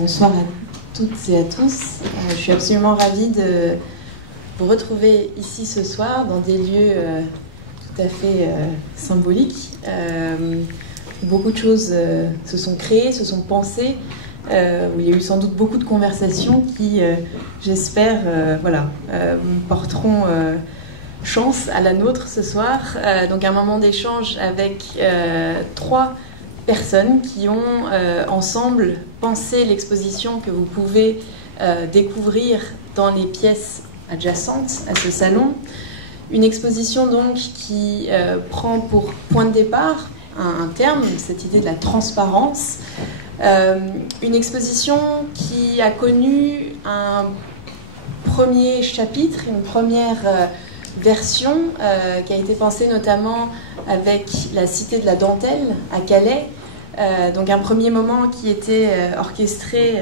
Bonsoir à toutes et à tous. Je suis absolument ravie de vous retrouver ici ce soir dans des lieux tout à fait symboliques. Beaucoup de choses se sont créées, se sont pensées, où il y a eu sans doute beaucoup de conversations qui, j'espère, porteront chance à la nôtre ce soir. Donc un moment d'échange avec trois personnes qui ont ensemble pensé l'exposition que vous pouvez découvrir dans les pièces adjacentes à ce salon. Une exposition donc qui prend pour point de départ un terme, cette idée de la transparence. Une exposition qui a connu un premier chapitre, une première version qui a été pensée notamment avec la Cité de la Dentelle à Calais. Donc un premier moment qui était orchestré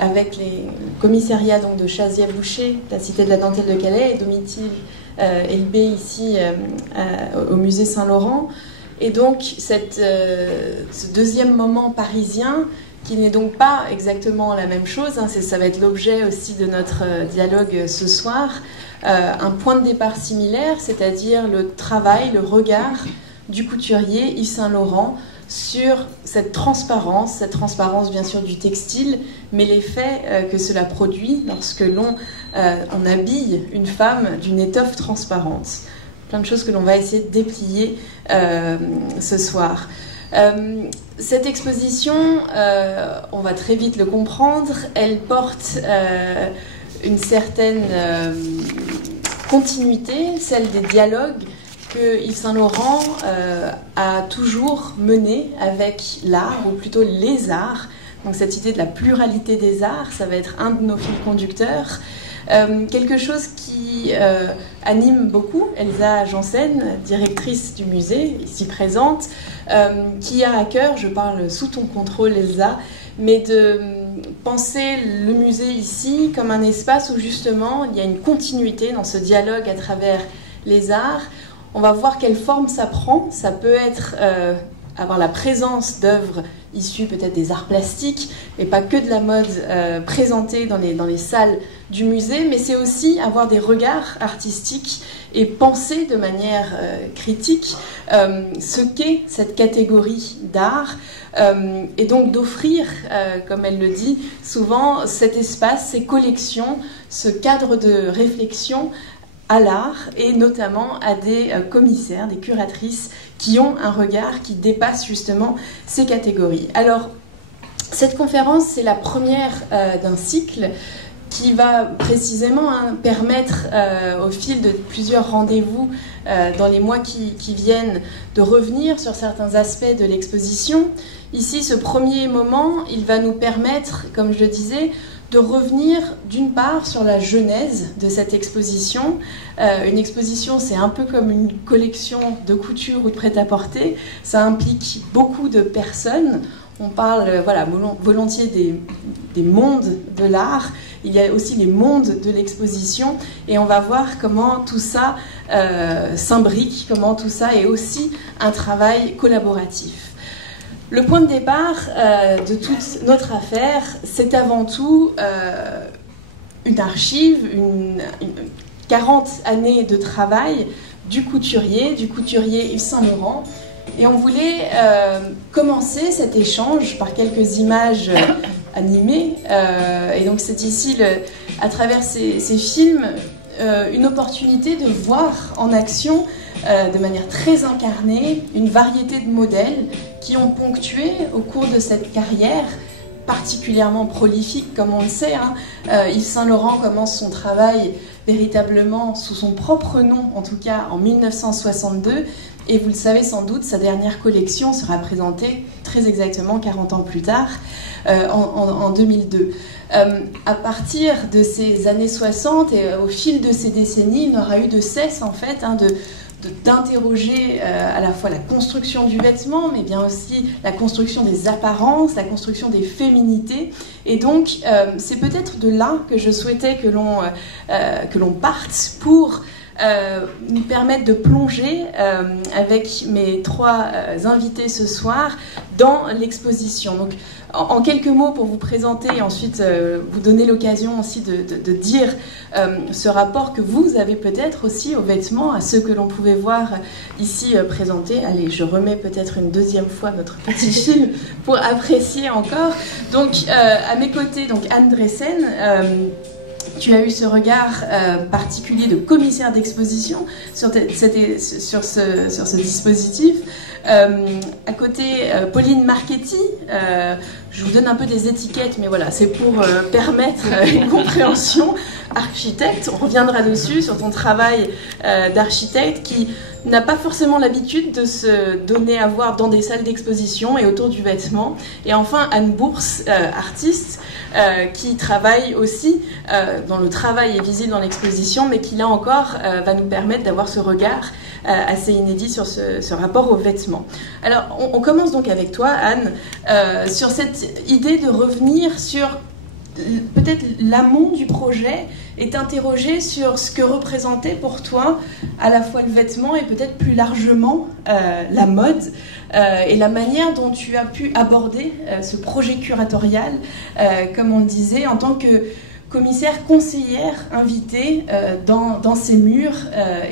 avec les commissariats donc, de Chazier-Boucher, la Cité de la Dentelle de Calais, et Domitil Elbé ici au musée Saint-Laurent. Et donc ce deuxième moment parisien, qui n'est donc pas exactement la même chose, hein, ça va être l'objet aussi de notre dialogue ce soir, un point de départ similaire, c'est-à-dire le travail, le regard du couturier Yves Saint-Laurent sur cette transparence bien sûr du textile, mais l'effet que cela produit lorsque l'on habille une femme d'une étoffe transparente. Plein de choses que l'on va essayer de déplier ce soir. Cette exposition, on va très vite le comprendre, elle porte une certaine continuité, celle des dialogues que Yves Saint-Laurent a toujours mené avec l'art, ou plutôt les arts. Donc cette idée de la pluralité des arts, ça va être un de nos fils conducteurs. Quelque chose qui anime beaucoup Elsa Janssen, directrice du musée, ici présente, qui a à cœur, je parle sous ton contrôle Elsa, mais de penser le musée ici comme un espace où justement il y a une continuité dans ce dialogue à travers les arts. On va voir quelle forme ça prend. Ça peut être avoir la présence d'œuvres issues peut-être des arts plastiques et pas que de la mode présentée dans les salles du musée, mais c'est aussi avoir des regards artistiques et penser de manière critique ce qu'est cette catégorie d'art et donc d'offrir, comme elle le dit souvent, cet espace, ces collections, ce cadre de réflexion à l'art et notamment à des commissaires, des curatrices qui ont un regard qui dépasse justement ces catégories. Alors, cette conférence, c'est la première d'un cycle qui va précisément permettre au fil de plusieurs rendez-vous dans les mois qui viennent de revenir sur certains aspects de l'exposition. Ici, ce premier moment, il va nous permettre, comme je le disais, de revenir d'une part sur la genèse de cette exposition. Une exposition, c'est un peu comme une collection de couture ou de prêt-à-porter. Ça implique beaucoup de personnes. On parle volontiers des mondes de l'art. Il y a aussi les mondes de l'exposition. Et on va voir comment tout ça s'imbrique, comment tout ça est aussi un travail collaboratif. Le point de départ de toute notre affaire, c'est avant tout une archive, 40 années de travail du couturier Yves Saint-Laurent. Et on voulait commencer cet échange par quelques images animées. Et donc c'est ici, à travers ces films, une opportunité de voir en action de manière très incarnée une variété de modèles qui ont ponctué au cours de cette carrière particulièrement prolifique, comme on le sait. Yves Saint-Laurent commence son travail véritablement sous son propre nom, en tout cas en 1962, et vous le savez sans doute, sa dernière collection sera présentée très exactement 40 ans plus tard, en 2002. À partir de ces années 60 et au fil de ces décennies, il n'aura eu de cesse en fait d'interroger à la fois la construction du vêtement, mais bien aussi la construction des apparences, la construction des féminités. Et donc, c'est peut-être de là que je souhaitais que l'on parte pour nous permettre de plonger avec mes trois invités ce soir dans l'exposition. Donc, en quelques mots pour vous présenter et ensuite vous donner l'occasion aussi de dire ce rapport que vous avez peut-être aussi aux vêtements, à ceux que l'on pouvait voir ici présentés. Allez, je remets peut-être une deuxième fois notre petit film pour apprécier encore. Donc, à mes côtés, donc Anne Dressen, tu as eu ce regard particulier de commissaire d'exposition sur ce dispositif. À côté, Pauline Marchetti, je vous donne un peu des étiquettes, mais voilà, c'est pour permettre une compréhension. Architecte, on reviendra dessus, sur ton travail d'architecte qui n'a pas forcément l'habitude de se donner à voir dans des salles d'exposition et autour du vêtement. Et enfin, Anne Bourse, artiste, qui travaille aussi, dont le travail est visible dans l'exposition, mais qui là encore va nous permettre d'avoir ce regard assez inédit sur ce rapport aux vêtements. Alors, on commence donc avec toi, Anne, sur cette idée de revenir sur peut-être l'amont du projet et t'interroger sur ce que représentait pour toi à la fois le vêtement et peut-être plus largement la mode et la manière dont tu as pu aborder ce projet curatorial, comme on le disait, en tant que commissaire conseillère invitée dans ces murs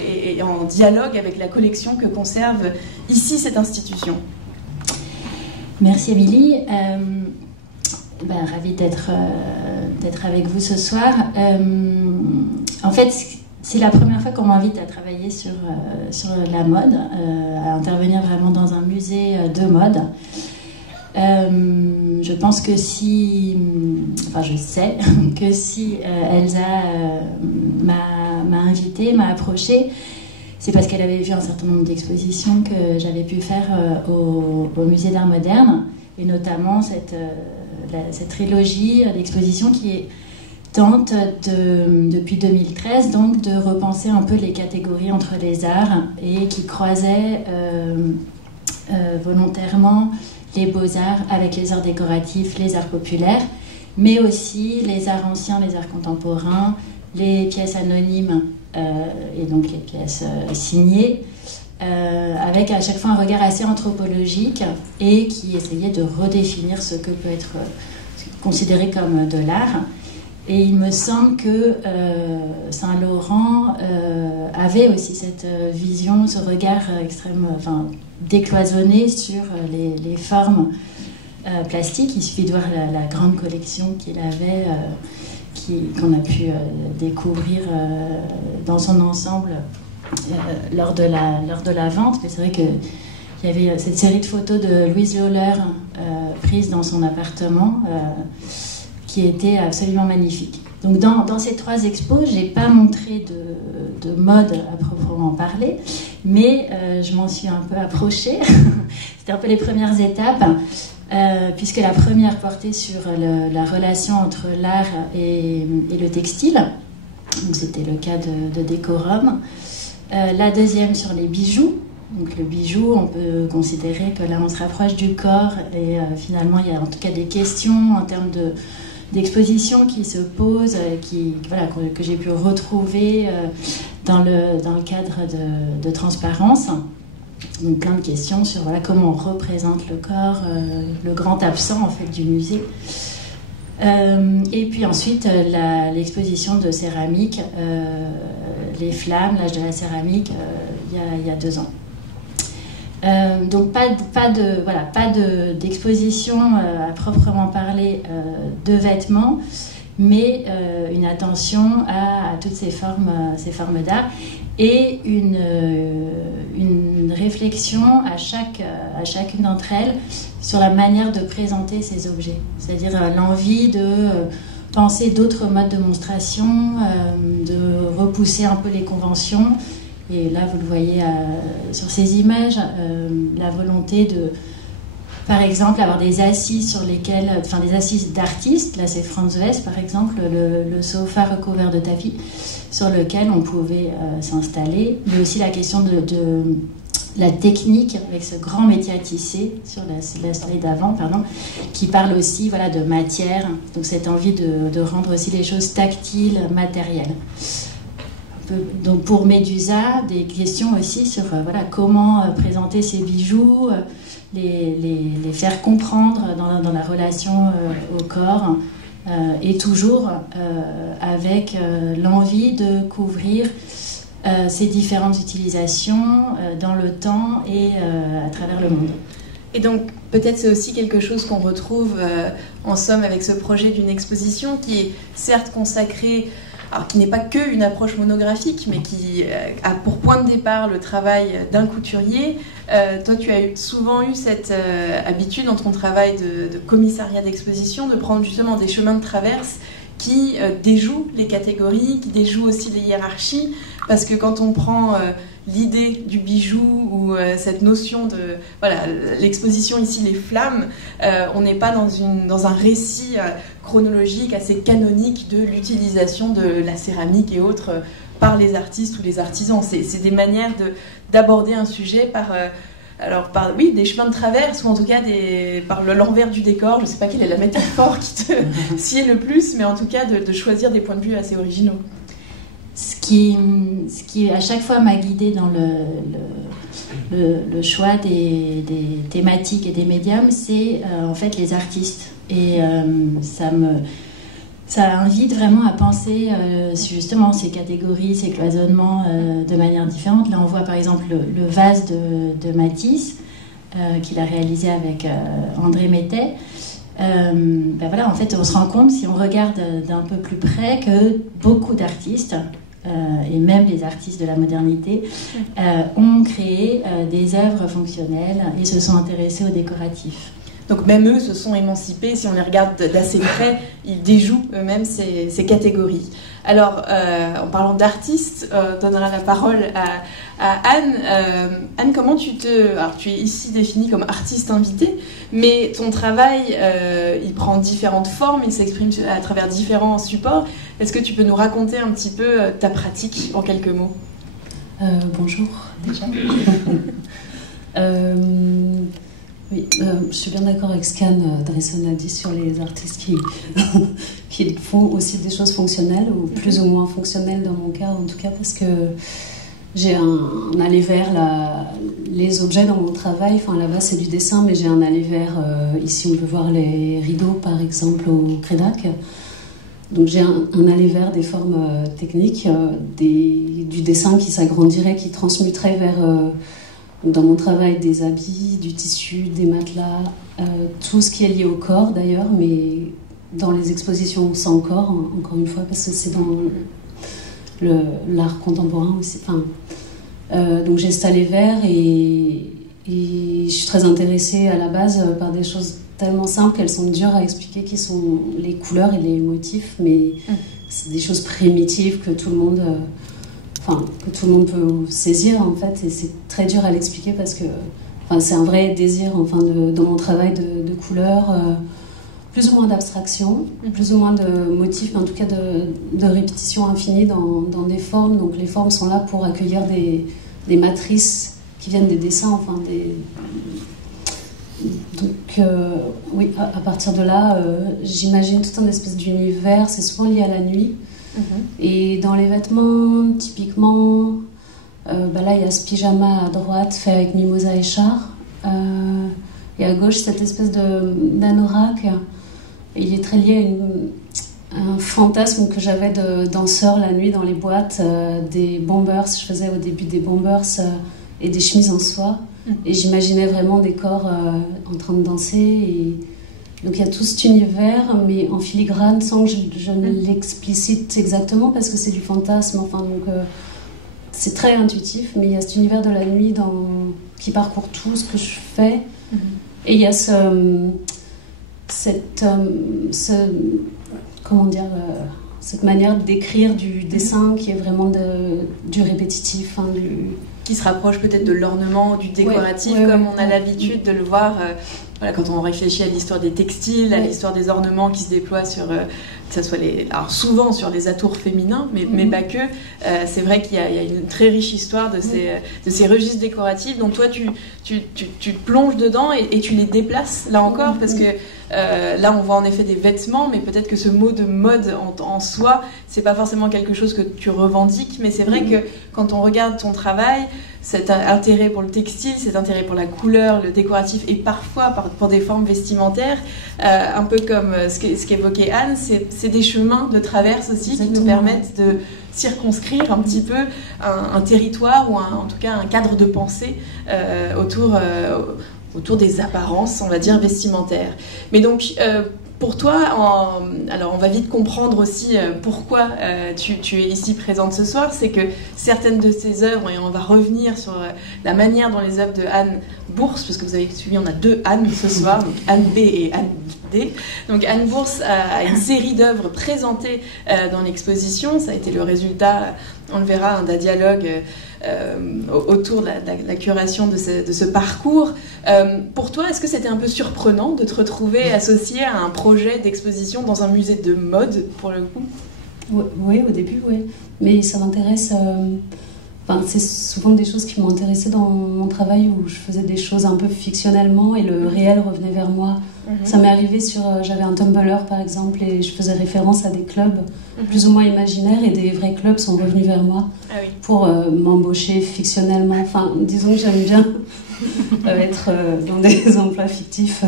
et en dialogue avec la collection que conserve ici cette institution. Merci Émilie. Ravie d'être avec vous ce soir. En fait, c'est la première fois qu'on m'invite à travailler sur la mode, à intervenir vraiment dans un musée de mode. Je pense que je sais que si Elsa m'a invitée, m'a approchée, c'est parce qu'elle avait vu un certain nombre d'expositions que j'avais pu faire au musée d'art moderne, et notamment cette trilogie d'expositions qui tente depuis 2013 donc de repenser un peu les catégories entre les arts et qui croisait volontairement les beaux-arts avec les arts décoratifs, les arts populaires, mais aussi les arts anciens, les arts contemporains, les pièces anonymes et donc les pièces signées, avec à chaque fois un regard assez anthropologique et qui essayait de redéfinir ce que peut être considéré comme de l'art. Et il me semble que Saint-Laurent avait aussi cette vision, ce regard décloisonné sur les formes plastiques. Il suffit de voir la grande collection qu'il avait, qu'on a pu découvrir dans son ensemble lors de la vente. Mais c'est vrai qu'il y avait cette série de photos de Louise Lawler prises dans son appartement qui était absolument magnifique. Donc dans ces trois expos, je n'ai pas montré de mode à proprement parler, mais je m'en suis un peu approchée. C'était un peu les premières étapes, puisque la première portait sur la relation entre l'art et le textile. Donc c'était le cas de Décorum. La deuxième sur les bijoux. Donc le bijou, on peut considérer que là on se rapproche du corps et finalement il y a en tout cas des questions en termes d'exposition qui se posent, que j'ai pu retrouver dans le cadre de Transparence. Donc plein de questions sur comment on représente le corps, le grand absent en fait du musée. Et puis ensuite l'exposition de céramique, les flammes, l'âge de la céramique, il y a 2 ans. Donc pas d'exposition à proprement parler de vêtements, mais une attention à toutes ces formes d'art et une réflexion à chacune d'entre elles sur la manière de présenter ces objets, c'est-à-dire l'envie de penser d'autres modes de monstration, de repousser un peu les conventions. Et là, vous le voyez sur ces images, la volonté de, par exemple, avoir des assises sur lesquelles, des assises d'artistes. Là, c'est Franz West, par exemple, le sofa recouvert de tapis, sur lequel on pouvait s'installer. Mais aussi la question de la technique, avec ce grand métier à tisser, sur la slide d'avant, qui parle aussi de matière. Donc, cette envie de rendre aussi les choses tactiles, matérielles. donc pour Médusa, des questions aussi sur voilà, comment présenter ces bijoux, les faire comprendre dans la relation au corps, et toujours avec l'envie de couvrir ces différentes utilisations dans le temps et à travers le monde. Et donc peut-être c'est aussi quelque chose qu'on retrouve en somme avec ce projet d'une exposition qui est certes consacrée, alors qui n'est pas qu'une approche monographique, mais qui a pour point de départ le travail d'un couturier. Toi, tu as souvent eu cette habitude dans ton travail de commissariat d'exposition de prendre justement des chemins de traverse qui déjouent les catégories, qui déjouent aussi les hiérarchies, parce que quand on prend l'idée du bijou ou cette notion de... Voilà, l'exposition ici, les flammes, on n'est pas dans un récit chronologique assez canonique de l'utilisation de la céramique et autres par les artistes ou les artisans. C'est des manières d'aborder un sujet par des chemins de traverse, ou en tout cas par l'envers du décor. Je ne sais pas quelle est la métaphore qui te sied le plus, mais en tout cas de choisir des points de vue assez originaux. Ce qui à chaque fois m'a guidée dans le choix des thématiques et des médiums, c'est en fait les artistes. Et ça invite vraiment à penser justement ces catégories, ces cloisonnements de manière différente. Là, on voit par exemple le vase de Matisse qu'il a réalisé avec André Mettet. Voilà, en fait, on se rend compte, si on regarde d'un peu plus près, que beaucoup d'artistes, et même les artistes de la modernité, ont créé des œuvres fonctionnelles et se sont intéressés au décoratif. Donc même eux se sont émancipés, si on les regarde d'assez près, ils déjouent eux-mêmes ces catégories. Alors, en parlant d'artistes, on donnera la parole à Anne. Anne, comment alors tu es ici définie comme artiste invitée, mais ton travail, il prend différentes formes, il s'exprime à travers différents supports. Est-ce que tu peux nous raconter un petit peu ta pratique en quelques mots ? Bonjour, déjà. Oui, je suis bien d'accord avec ce qu'Anne Dresson a dit sur les artistes qui font aussi des choses fonctionnelles, ou plus ou moins fonctionnelles dans mon cas, en tout cas, parce que j'ai un aller vers les objets dans mon travail. Enfin, là-bas, c'est du dessin, mais j'ai un aller vers... ici, on peut voir les rideaux, par exemple, au Crédac. Donc, j'ai un aller vers des formes techniques, du dessin qui s'agrandirait, qui transmuterait vers... dans mon travail, des habits, du tissu, des matelas, tout ce qui est lié au corps d'ailleurs, mais dans les expositions sans corps, encore une fois, parce que c'est dans l'art contemporain aussi. Donc j'ai cet aller vers et je suis très intéressée à la base par des choses tellement simples qu'elles sont dures à expliquer, qui sont les couleurs et les motifs, mais c'est des choses primitives que tout le monde... que tout le monde peut saisir en fait, et c'est très dur à l'expliquer parce que c'est un vrai désir dans mon travail de couleurs, plus ou moins d'abstraction, plus ou moins de motifs, mais en tout cas de répétition infinie dans des formes. Donc les formes sont là pour accueillir des matrices qui viennent des dessins, donc oui, à partir de là, j'imagine tout un espèce d'univers. C'est souvent lié à la nuit. Et dans les vêtements, typiquement, là il y a ce pyjama à droite fait avec mimosa et char, et à gauche cette espèce d'anorak. Et il est très lié à un fantasme que j'avais de danseur la nuit dans les boîtes, des bombers. Je faisais au début des bombers et des chemises en soie, et j'imaginais vraiment des corps en train de danser. Donc il y a tout cet univers, mais en filigrane, sans que je ne l'explicite exactement, parce que c'est du fantasme. C'est très intuitif, mais il y a cet univers de la nuit qui parcourt tout ce que je fais. Et il y a cette manière d'écrire du dessin qui est vraiment du répétitif, qui se rapproche peut-être de l'ornement, du décoratif, comme on a l'habitude de le voir quand on réfléchit à l'histoire des textiles, à l'histoire des ornements qui se déploient sur ça soit alors souvent sur les atours féminins, mais pas que. C'est vrai qu'il y a une très riche histoire de ces registres décoratifs dont toi tu te plonges dedans et tu les déplaces là encore, parce que là on voit en effet des vêtements, mais peut-être que ce mot de mode en soi, c'est pas forcément quelque chose que tu revendiques, mais c'est vrai que quand on regarde ton travail, cet intérêt pour le textile, cet intérêt pour la couleur, le décoratif, et parfois pour des formes vestimentaires, un peu comme ce qu'évoquait Anne, c'est des chemins de traverse aussi. Exactement. Qui nous permettent de circonscrire un petit peu un territoire, ou en tout cas un cadre de pensée autour des apparences, on va dire, vestimentaires. Mais donc, pour toi, alors on va vite comprendre aussi pourquoi tu es ici présente ce soir, c'est que certaines de ces œuvres, et on va revenir sur la manière dont les œuvres de Anne Bourse, parce que vous avez suivi, on a 2 Anne ce soir, donc Anne B et Anne D. Donc Anne Bourse a une série d'œuvres présentées dans l'exposition, ça a été le résultat, on le verra, d'un dialogue autour de la curation de ce parcours. Pour toi, est-ce que c'était un peu surprenant de te retrouver associé à un projet d'exposition dans un musée de mode, pour le coup? Oui, au début, oui. Mais ça m'intéresse... c'est souvent des choses qui m'ont intéressée dans mon travail, où je faisais des choses un peu fictionnellement et le réel revenait vers moi. Ça m'est arrivé j'avais un Tumblr par exemple, et je faisais référence à des clubs plus ou moins imaginaires, et des vrais clubs sont revenus vers moi pour m'embaucher fictionnellement. Enfin, disons que j'aime bien être dans des emplois fictifs.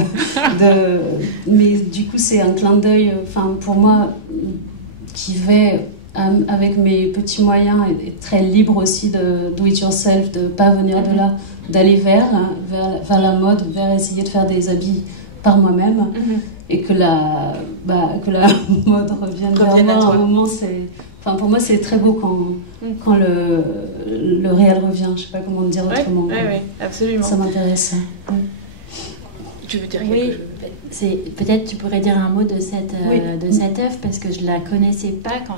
Mais du coup, c'est un clin d'œil, pour moi, qui va avec mes petits moyens, et très libre aussi de do it yourself, de ne pas venir de là, d'aller vers la mode, vers essayer de faire des habits par moi-même, et que la mode revienne vers moi. À un moment, pour moi, c'est très beau quand le réel revient. Je ne sais pas comment dire autrement. Oui, absolument. Ça m'intéresse. Tu veux dire quelque chose? Peut-être tu pourrais dire un mot de cette œuvre, parce que je ne la connaissais pas quand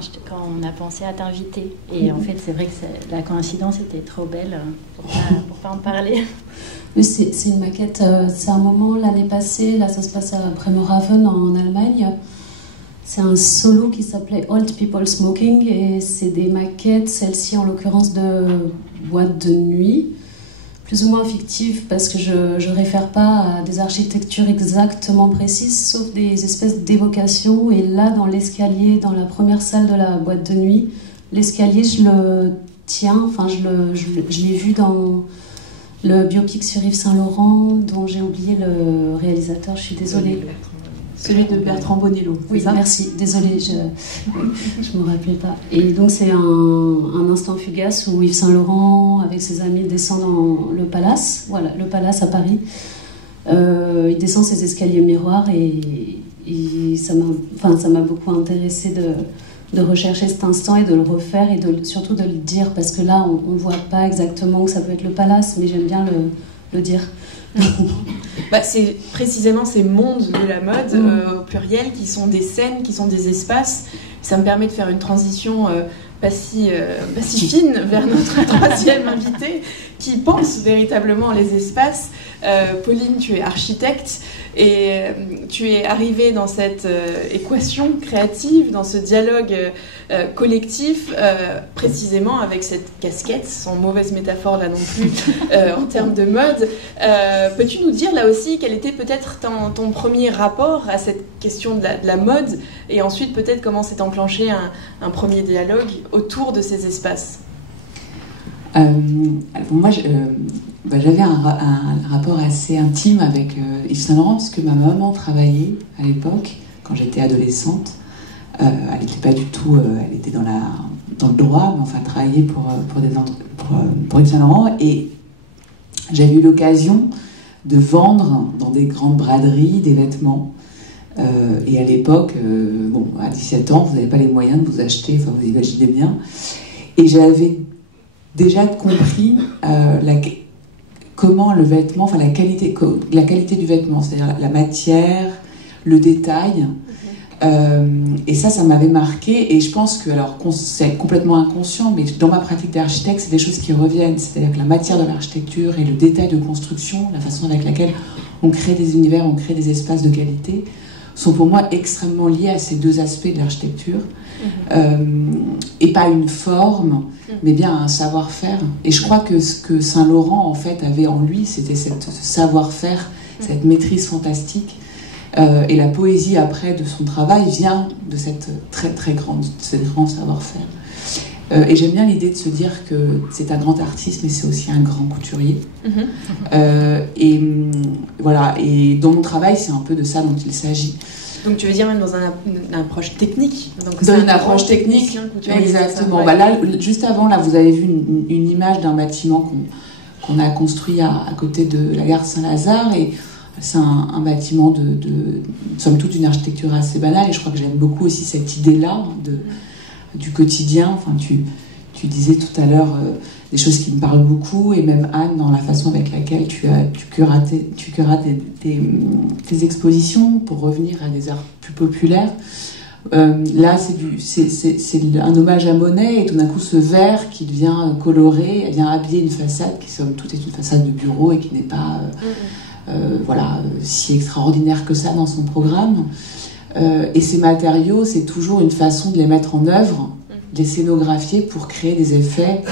on a pensé à t'inviter. Et en fait, c'est vrai que la coïncidence était trop belle pour pas en parler. Mais c'est une maquette, c'est un moment l'année passée, là ça se passe à Bremerhaven en Allemagne. C'est un solo qui s'appelait Old People Smoking, et c'est des maquettes, celle-ci en l'occurrence de boîtes de nuit, plus ou moins fictives, parce que je réfère pas à des architectures exactement précises, sauf des espèces d'évocations. Et là, dans l'escalier, dans la première salle de la boîte de nuit, l'escalier, je le tiens, je l'ai vu dans le biopic sur Yves Saint Laurent, dont j'ai oublié le réalisateur, je suis désolée. Celui de Bertrand Bonello. Oui, merci, désolée, je ne me rappelais pas. Et donc c'est un instant fugace où Yves Saint Laurent, avec ses amis, descend dans le Palace, le Palace à Paris. Il descend ses escaliers miroirs, et ça m'a beaucoup intéressée de rechercher cet instant et de le refaire, et surtout de le dire, parce que là on ne voit pas exactement que ça peut être le Palace, mais j'aime bien le dire. C'est précisément ces mondes de la mode au pluriel qui sont des scènes, qui sont des espaces. Ça me permet de faire une transition pas si fine vers notre troisième invité qui pense véritablement les espaces. Pauline, tu es architecte, et tu es arrivée dans cette équation créative, dans ce dialogue collectif, précisément avec cette casquette, sans mauvaise métaphore là non plus, en termes de mode. Peux-tu nous dire là aussi quel était peut-être ton premier rapport à cette question de la mode, et ensuite peut-être comment s'est enclenché un premier dialogue autour de ces espaces? Moi, j'avais un rapport assez intime avec Yves Saint Laurent, parce que ma maman travaillait à l'époque, quand j'étais adolescente. Elle n'était pas du tout, elle était dans le droit, mais enfin travaillait pour Yves Saint Laurent, et j'avais eu l'occasion de vendre dans des grandes braderies des vêtements. Et à l'époque, à 17 ans, vous n'avez pas les moyens de vous acheter, enfin vous imaginez bien. Et j'avais déjà compris comment le vêtement, la qualité du vêtement, c'est-à-dire la matière, le détail. Et ça m'avait marqué, et je pense que, alors c'est complètement inconscient, mais dans ma pratique d'architecte, c'est des choses qui reviennent, c'est-à-dire que la matière de l'architecture et le détail de construction, la façon avec laquelle on crée des univers, on crée des espaces de qualité, sont pour moi extrêmement liés à ces deux aspects de l'architecture, et pas une forme, mais bien un savoir-faire. Et je crois que ce que Saint-Laurent en fait avait en lui, c'était ce savoir-faire, cette maîtrise fantastique, et la poésie après de son travail vient de cette très grande, ce grand savoir-faire. Et j'aime bien l'idée de se dire que c'est un grand artiste, mais c'est aussi un grand couturier. Et voilà. Et dans mon travail, c'est un peu de ça dont il s'agit. Donc tu veux dire même dans une approche technique. Donc, dans une approche technique, exactement. Bah là, juste avant, là, vous avez vu une image d'un bâtiment qu'on a construit à côté de la gare Saint-Lazare, et c'est un bâtiment somme toute d'une architecture assez banale, et je crois que j'aime beaucoup aussi cette idée-là du quotidien. Enfin, tu disais tout à l'heure des choses qui me parlent beaucoup, et même Anne, dans la façon avec laquelle tu curates tes expositions pour revenir à des arts plus populaires. Là, c'est un hommage à Monet, et tout d'un coup, ce vert qui devient coloré, vient habiller une façade qui, somme toute, est une façade de bureau et qui n'est pas si extraordinaire que ça dans son programme. Et ces matériaux, c'est toujours une façon de les mettre en œuvre, de les scénographier pour créer des effets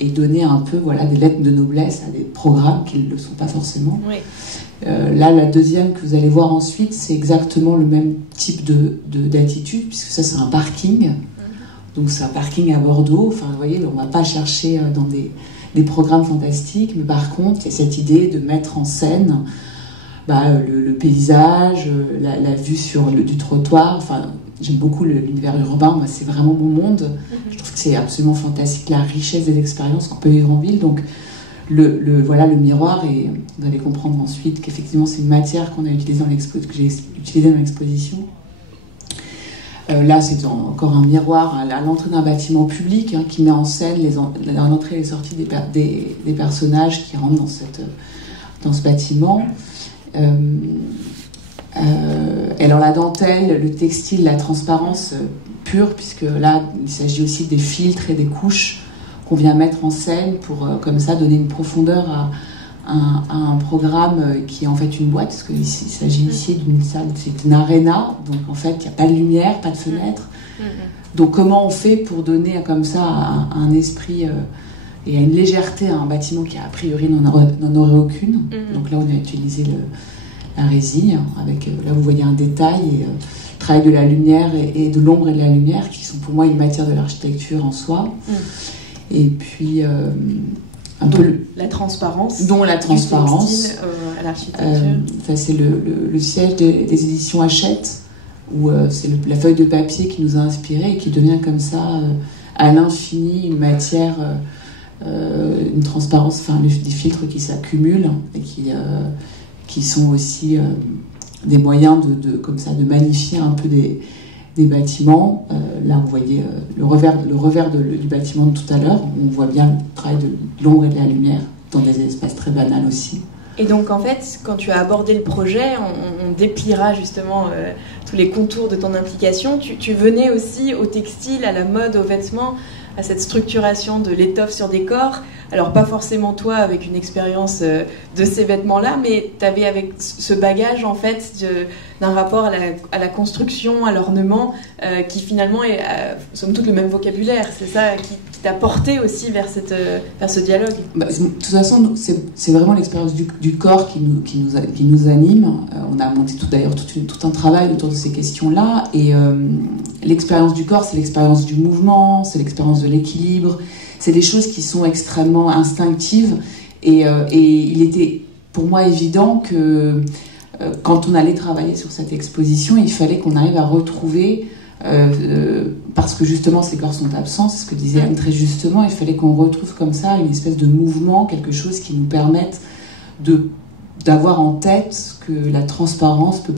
et donner un peu des lettres de noblesse à des programmes qui ne le sont pas forcément. Oui. Là, la deuxième que vous allez voir ensuite, c'est exactement le même type d'attitude, puisque ça, c'est un parking. Donc, c'est un parking à Bordeaux. Enfin, vous voyez, on ne va pas chercher dans des programmes fantastiques, mais par contre, il y a cette idée de mettre en scène le paysage, la vue du trottoir. Enfin, j'aime beaucoup l'univers urbain. Moi, c'est vraiment mon monde. Je trouve que c'est absolument fantastique, la richesse des expériences qu'on peut vivre en ville. Donc, le miroir, et vous allez comprendre ensuite qu'effectivement, c'est une matière qu'on a utilisée que j'ai utilisée dans l'exposition. Là, c'est encore un miroir à l'entrée d'un bâtiment public qui met en scène l'entrée et les sorties des personnages qui rentrent dans ce bâtiment. Alors la dentelle, le textile, la transparence pure, puisque là il s'agit aussi des filtres et des couches qu'on vient mettre en scène pour comme ça donner une profondeur à un programme qui est en fait une boîte, parce qu'il s'agit ici d'une salle, c'est une aréna, donc en fait il n'y a pas de lumière, pas de fenêtre. Donc comment on fait pour donner comme ça un esprit et à une légèreté à un bâtiment qui a priori n'en aurait aucune. Donc là on a utilisé la résille, avec là vous voyez un détail, et le travail de la lumière et de l'ombre et de la lumière, qui sont pour moi une matière de l'architecture en soi. Et puis la transparence. Dont la transparence. Du textile à l'architecture. Ça, c'est le siège des éditions Hachette, où c'est la feuille de papier qui nous a inspiré et qui devient comme ça à l'infini une matière, une transparence, enfin des filtres qui s'accumulent et qui sont aussi des moyens comme ça de magnifier un peu des bâtiments. Là, vous voyez le revers du bâtiment de tout à l'heure. On voit bien le travail de l'ombre et de la lumière dans des espaces très banals aussi. Et donc, en fait, quand tu as abordé le projet, on dépliera justement tous les contours de ton implication. Tu venais aussi au textile, à la mode, aux vêtements, à cette structuration de l'étoffe sur des corps. Alors, pas forcément toi avec une expérience de ces vêtements-là, mais tu avais avec ce bagage, en fait, d'un rapport à la construction, à l'ornement, qui finalement est, somme toute, le même vocabulaire. C'est ça qui t'a porté aussi vers ce dialogue. De toute façon, c'est vraiment l'expérience du corps qui nous anime. On a monté d'ailleurs tout un travail autour de ces questions-là. Et l'expérience du corps, c'est l'expérience du mouvement, c'est l'expérience de l'équilibre. C'est des choses qui sont extrêmement instinctives. Et il était pour moi évident que quand on allait travailler sur cette exposition, il fallait qu'on arrive à retrouver... parce que justement ces corps sont absents, c'est ce que disait Anne très justement, il fallait qu'on retrouve comme ça une espèce de mouvement, quelque chose qui nous permette d'avoir en tête ce que la transparence peut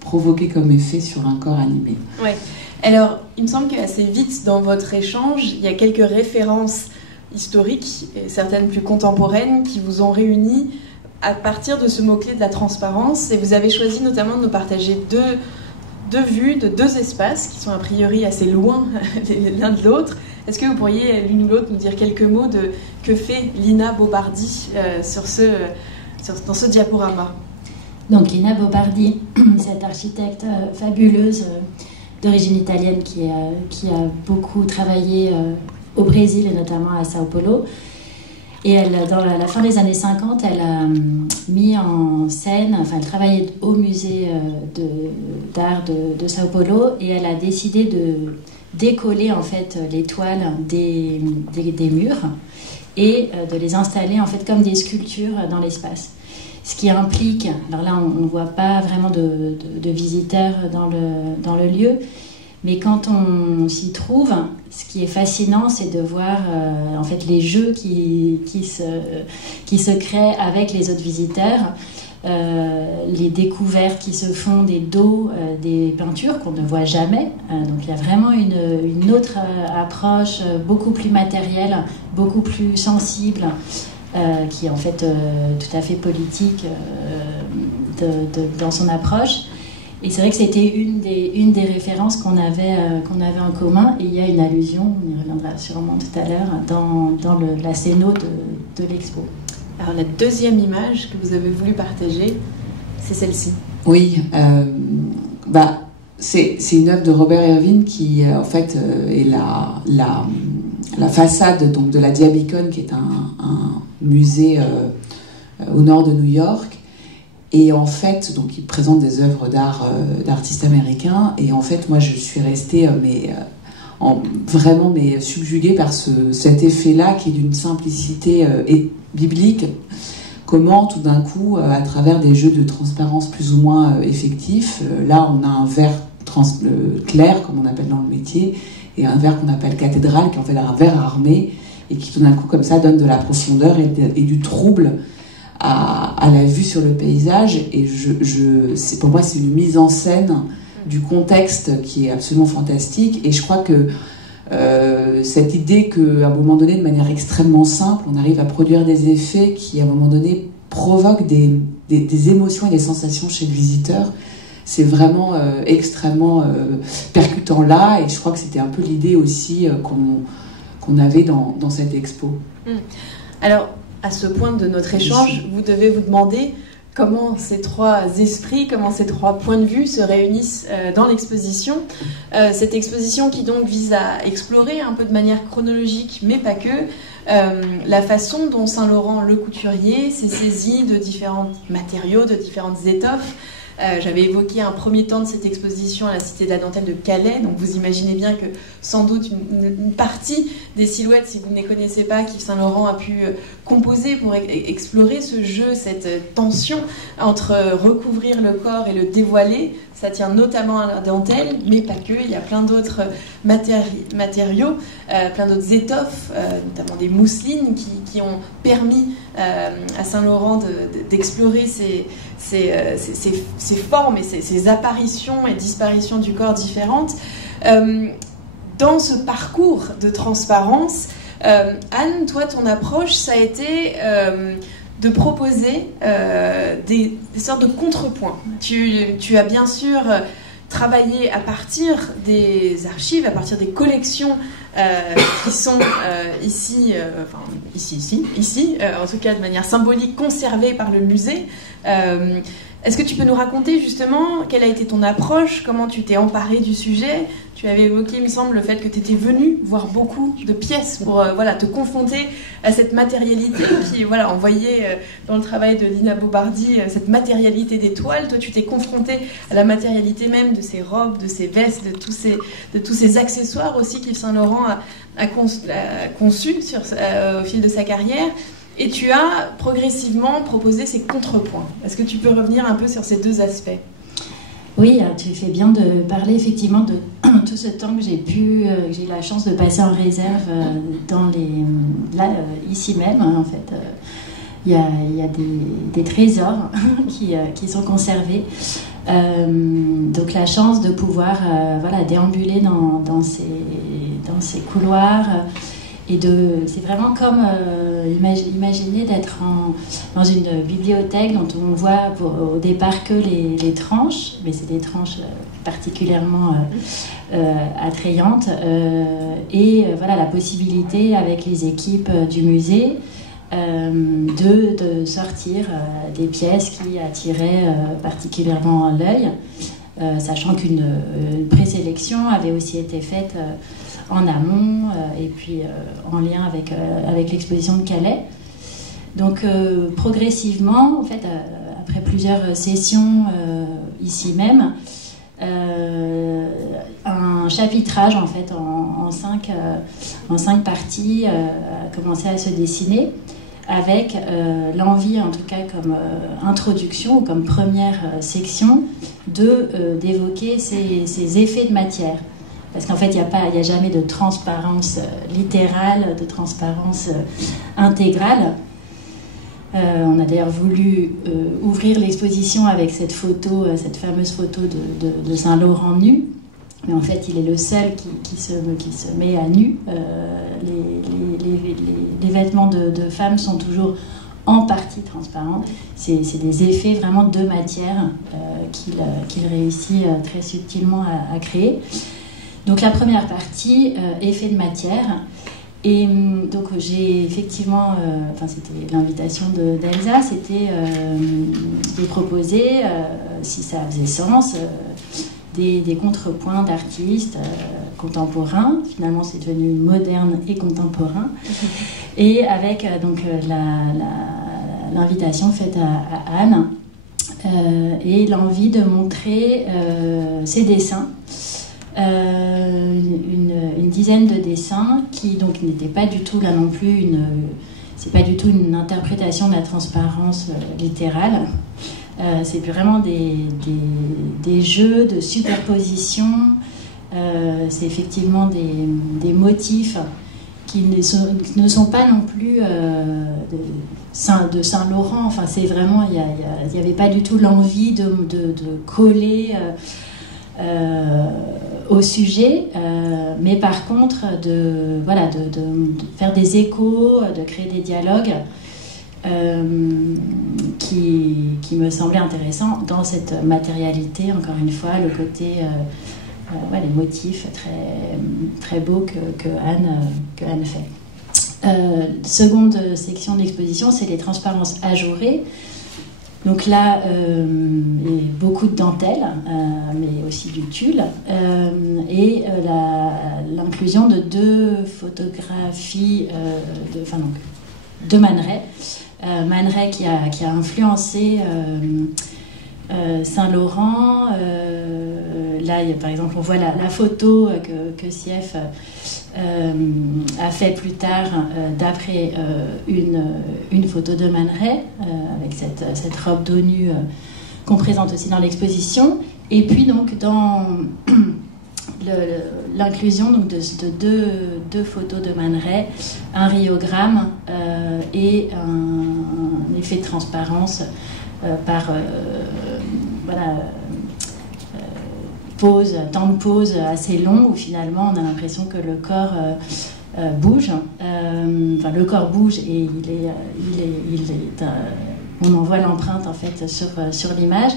provoquer comme effet sur un corps animé. Ouais. Alors, il me semble qu'assez vite dans votre échange, il y a quelques références historiques, et certaines plus contemporaines, qui vous ont réunis à partir de ce mot-clé de la transparence, et vous avez choisi notamment de nous partager deux vues de deux espaces qui sont a priori assez loin l'un de l'autre. Est-ce que vous pourriez l'une ou l'autre nous dire quelques mots de que fait Lina Bobardi dans ce diaporama ? Donc Lina Bobardi, cette architecte fabuleuse d'origine italienne qui a beaucoup travaillé au Brésil et notamment à Sao Paulo. Et elle, dans la fin des années 50, elle a mis en scène, enfin elle travaillait au musée d'art de Sao Paulo et elle a décidé de décoller en fait les toiles des murs et de les installer en fait comme des sculptures dans l'espace. Ce qui implique, alors là on ne voit pas vraiment de visiteurs dans le lieu, mais quand on s'y trouve, ce qui est fascinant, c'est de voir en fait les jeux qui se créent avec les autres visiteurs, les découvertes qui se font des dos des peintures qu'on ne voit jamais. Donc il y a vraiment une autre approche beaucoup plus matérielle, beaucoup plus sensible, qui est en fait tout à fait politique dans son approche. Et c'est vrai que c'était une des références qu'on avait en commun. Et il y a une allusion, on y reviendra sûrement tout à l'heure, dans la scéno de l'expo. Alors la deuxième image que vous avez voulu partager, c'est celle-ci. Oui, c'est une œuvre de Robert Irvine qui en fait est la façade donc, de la Diabicon, qui est un musée au nord de New York. Et en fait, donc il présente des œuvres d'art d'artistes américains. Et en fait, moi, je suis restée vraiment subjuguée par cet effet-là qui est d'une simplicité biblique. Comment, tout d'un coup, à travers des jeux de transparence plus ou moins effectifs, là, on a un verre clair, comme on appelle dans le métier, et un verre qu'on appelle cathédrale, qui est en fait un verre armé, et qui, tout d'un coup, comme ça, donne de la profondeur et du trouble à la vue sur le paysage. Et pour moi, c'est une mise en scène du contexte qui est absolument fantastique. Et je crois que cette idée qu'à un moment donné, de manière extrêmement simple, on arrive à produire des effets qui, à un moment donné, provoquent des émotions et des sensations chez le visiteur, c'est vraiment extrêmement percutant là. Et je crois que c'était un peu l'idée aussi qu'on avait dans cette expo. Alors, à ce point de notre échange, vous devez vous demander comment ces trois esprits, comment ces trois points de vue se réunissent dans l'exposition. Cette exposition qui donc vise à explorer un peu de manière chronologique, mais pas que, la façon dont Saint-Laurent le couturier s'est saisi de différents matériaux, de différentes étoffes. J'avais évoqué un premier temps de cette exposition à la Cité de la Dentelle de Calais, donc vous imaginez bien que sans doute une partie des silhouettes, si vous ne les connaissez pas, qu'Yves Saint-Laurent a pu composer pour explorer ce jeu, cette tension entre recouvrir le corps et le dévoiler. Ça tient notamment à la dentelle, mais pas que. Il y a plein d'autres matériaux, plein d'autres étoffes, notamment des mousselines qui ont permis à Saint-Laurent d'explorer ces formes et ces apparitions et disparitions du corps différentes. Dans ce parcours de transparence, Anne, toi, ton approche, ça a été de proposer des sortes de contrepoints. Tu as bien sûr travaillé à partir des archives, à partir des collections qui sont ici, en tout cas de manière symbolique, conservées par le musée. Est-ce que tu peux nous raconter justement quelle a été ton approche, comment tu t'es emparé du sujet? Tu avais évoqué, il me semble, le fait que tu étais venu voir beaucoup de pièces pour te confronter à cette matérialité qui, on voyait dans le travail de Lina Bobardi, cette matérialité des toiles. Toi, tu t'es confronté à la matérialité même de ces robes, de ces vestes, de tous ces accessoires aussi qu'Yves Saint-Laurent a conçus au fil de sa carrière. Et tu as progressivement proposé ces contrepoints. Est-ce que tu peux revenir un peu sur ces deux aspects? Oui, tu fais bien de parler effectivement de tout ce temps que j'ai eu la chance de passer en réserve ici même. En fait, il y a des trésors qui sont conservés. Donc la chance de pouvoir déambuler dans ces couloirs. Et c'est vraiment comme imaginer d'être dans une bibliothèque dont on voit au départ que les tranches, mais c'est des tranches particulièrement attrayantes. La possibilité avec les équipes du musée de sortir des pièces qui attiraient particulièrement l'œil, sachant qu'une présélection avait aussi été faite en amont et puis en lien avec l'exposition de Calais. Donc progressivement, en fait, après plusieurs sessions ici même, un chapitrage en fait en 5 parties a commencé à se dessiner, avec l'envie, en tout cas comme introduction ou comme première section, d'évoquer ces effets de matière. Parce qu'en fait, il n'y a jamais de transparence littérale, de transparence intégrale. On a d'ailleurs voulu ouvrir l'exposition avec cette photo, cette fameuse photo de Saint-Laurent nu. Mais en fait, il est le seul qui se met à nu. Les vêtements de femmes sont toujours en partie transparents. C'est des effets vraiment de matière qu'il réussit très subtilement à créer. Donc la première partie, effet de matière. Et donc j'ai effectivement, c'était l'invitation d'Elsa, c'était de proposer, si ça faisait sens, des contrepoints d'artistes contemporains. Finalement, c'est devenu moderne et contemporain. Et avec donc l'invitation faite à Anne et l'envie de montrer ses dessins. Une dizaine de dessins qui donc n'étaient pas du tout là non plus c'est pas du tout une interprétation de la transparence littérale. C'est vraiment des jeux de superposition. C'est effectivement des motifs qui ne sont pas non plus de Saint-Laurent. Enfin, c'est vraiment, il n'y avait pas du tout l'envie de coller au sujet, mais par contre de faire des échos, de créer des dialogues qui me semblaient intéressants dans cette matérialité, encore une fois, le côté, les motifs très, très beaux que Anne fait. Seconde section de l'exposition, c'est les transparences ajourées. Donc là, beaucoup de dentelle, mais aussi du tulle, et l'inclusion de 2 photographies de Man Ray. Man Ray qui a influencé Saint-Laurent. Là, par exemple, on voit la photo que Sief a fait plus tard d'après une photo de Man Ray avec cette robe dos nu qu'on présente aussi dans l'exposition. Et puis donc dans l'inclusion donc de deux photos de Man Ray, un riogramme et un effet de transparence par temps de pause assez long où finalement on a l'impression que le corps bouge. Le corps bouge et on en voit l'empreinte en fait sur l'image.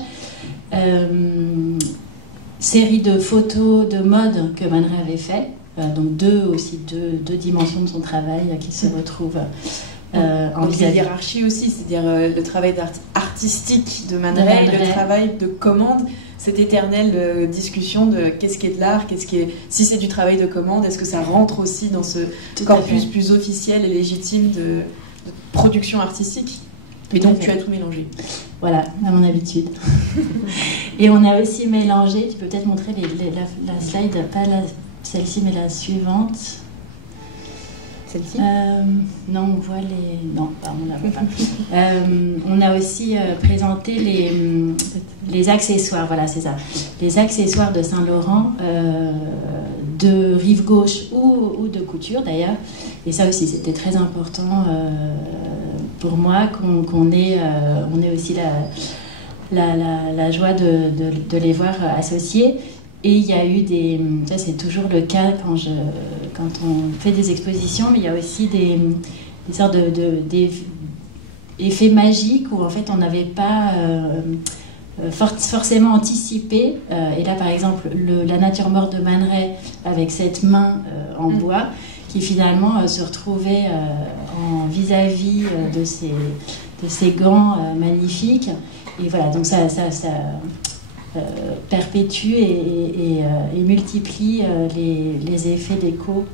Série de photos de mode que Man Ray avait fait, donc deux dimensions de son travail qui se retrouvent en hiérarchie aussi, c'est-à-dire le travail artistique de Man Ray, le travail de commande, cette éternelle discussion de qu'est-ce qui est de l'art, si c'est du travail de commande, est-ce que ça rentre aussi dans ce corpus plus officiel et légitime de production artistique. Et donc tu as tout mélangé. Voilà, à mon habitude. Et on a aussi mélangé, tu peux peut-être montrer la slide, pas celle-ci mais la suivante. Celle-ci Non, on voit les... Non, on la voit pas. On a aussi présenté les accessoires, voilà, c'est ça. Les accessoires de Saint-Laurent, de rive gauche ou de couture d'ailleurs. Et ça aussi, c'était très important pour moi qu'on ait aussi la joie de les voir associés. Et il y a eu ça c'est toujours le cas quand on fait des expositions, mais il y a aussi des sortes d'effets magiques où en fait on n'avait pas forcément anticipé. Et là par exemple la nature morte de Man Ray avec cette main en bois qui finalement se retrouvait en vis-à-vis de ces gants magnifiques. Et voilà, donc ça perpétue et multiplie les effets d'écho.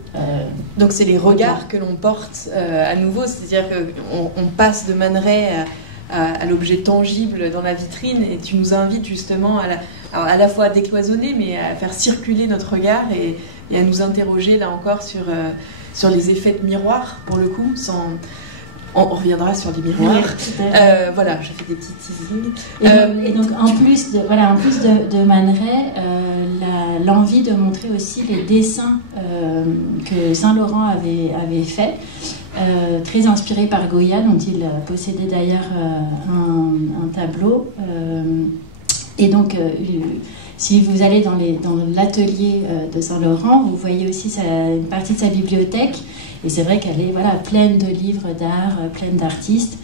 Donc c'est les regards que l'on porte à nouveau, c'est-à-dire qu'on passe de Man Ray à l'objet tangible dans la vitrine, et tu nous invites justement à la fois à décloisonner, mais à faire circuler notre regard et à nous interroger là encore sur les effets de miroir, pour le coup, on reviendra sur les miroirs. Voilà, je fais des petits teasings. Et donc en plus de Man Ray, l'envie de montrer aussi les dessins que Saint-Laurent avait faits, très inspiré par Goya, dont il possédait d'ailleurs un tableau. Et donc, si vous allez dans l'atelier de Saint-Laurent, vous voyez aussi une partie de sa bibliothèque. Et c'est vrai qu'elle est pleine de livres d'art, pleine d'artistes.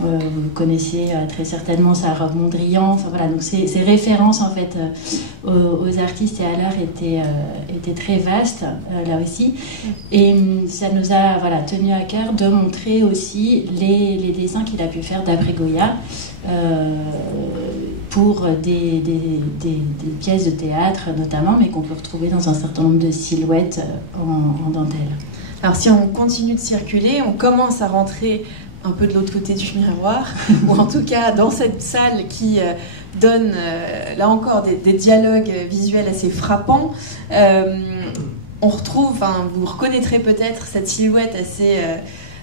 Vous connaissez très certainement sa robe Mondrian. Enfin, voilà, donc ces références en fait aux artistes et à l'art étaient très vastes là aussi. Et ça nous a tenu à cœur de montrer aussi les dessins qu'il a pu faire d'après Goya pour des pièces de théâtre notamment, mais qu'on peut retrouver dans un certain nombre de silhouettes en dentelle. Alors si on continue de circuler, on commence à rentrer un peu de l'autre côté du miroir, ou en tout cas dans cette salle qui donne là encore des dialogues visuels assez frappants. On retrouve, vous reconnaîtrez peut-être cette silhouette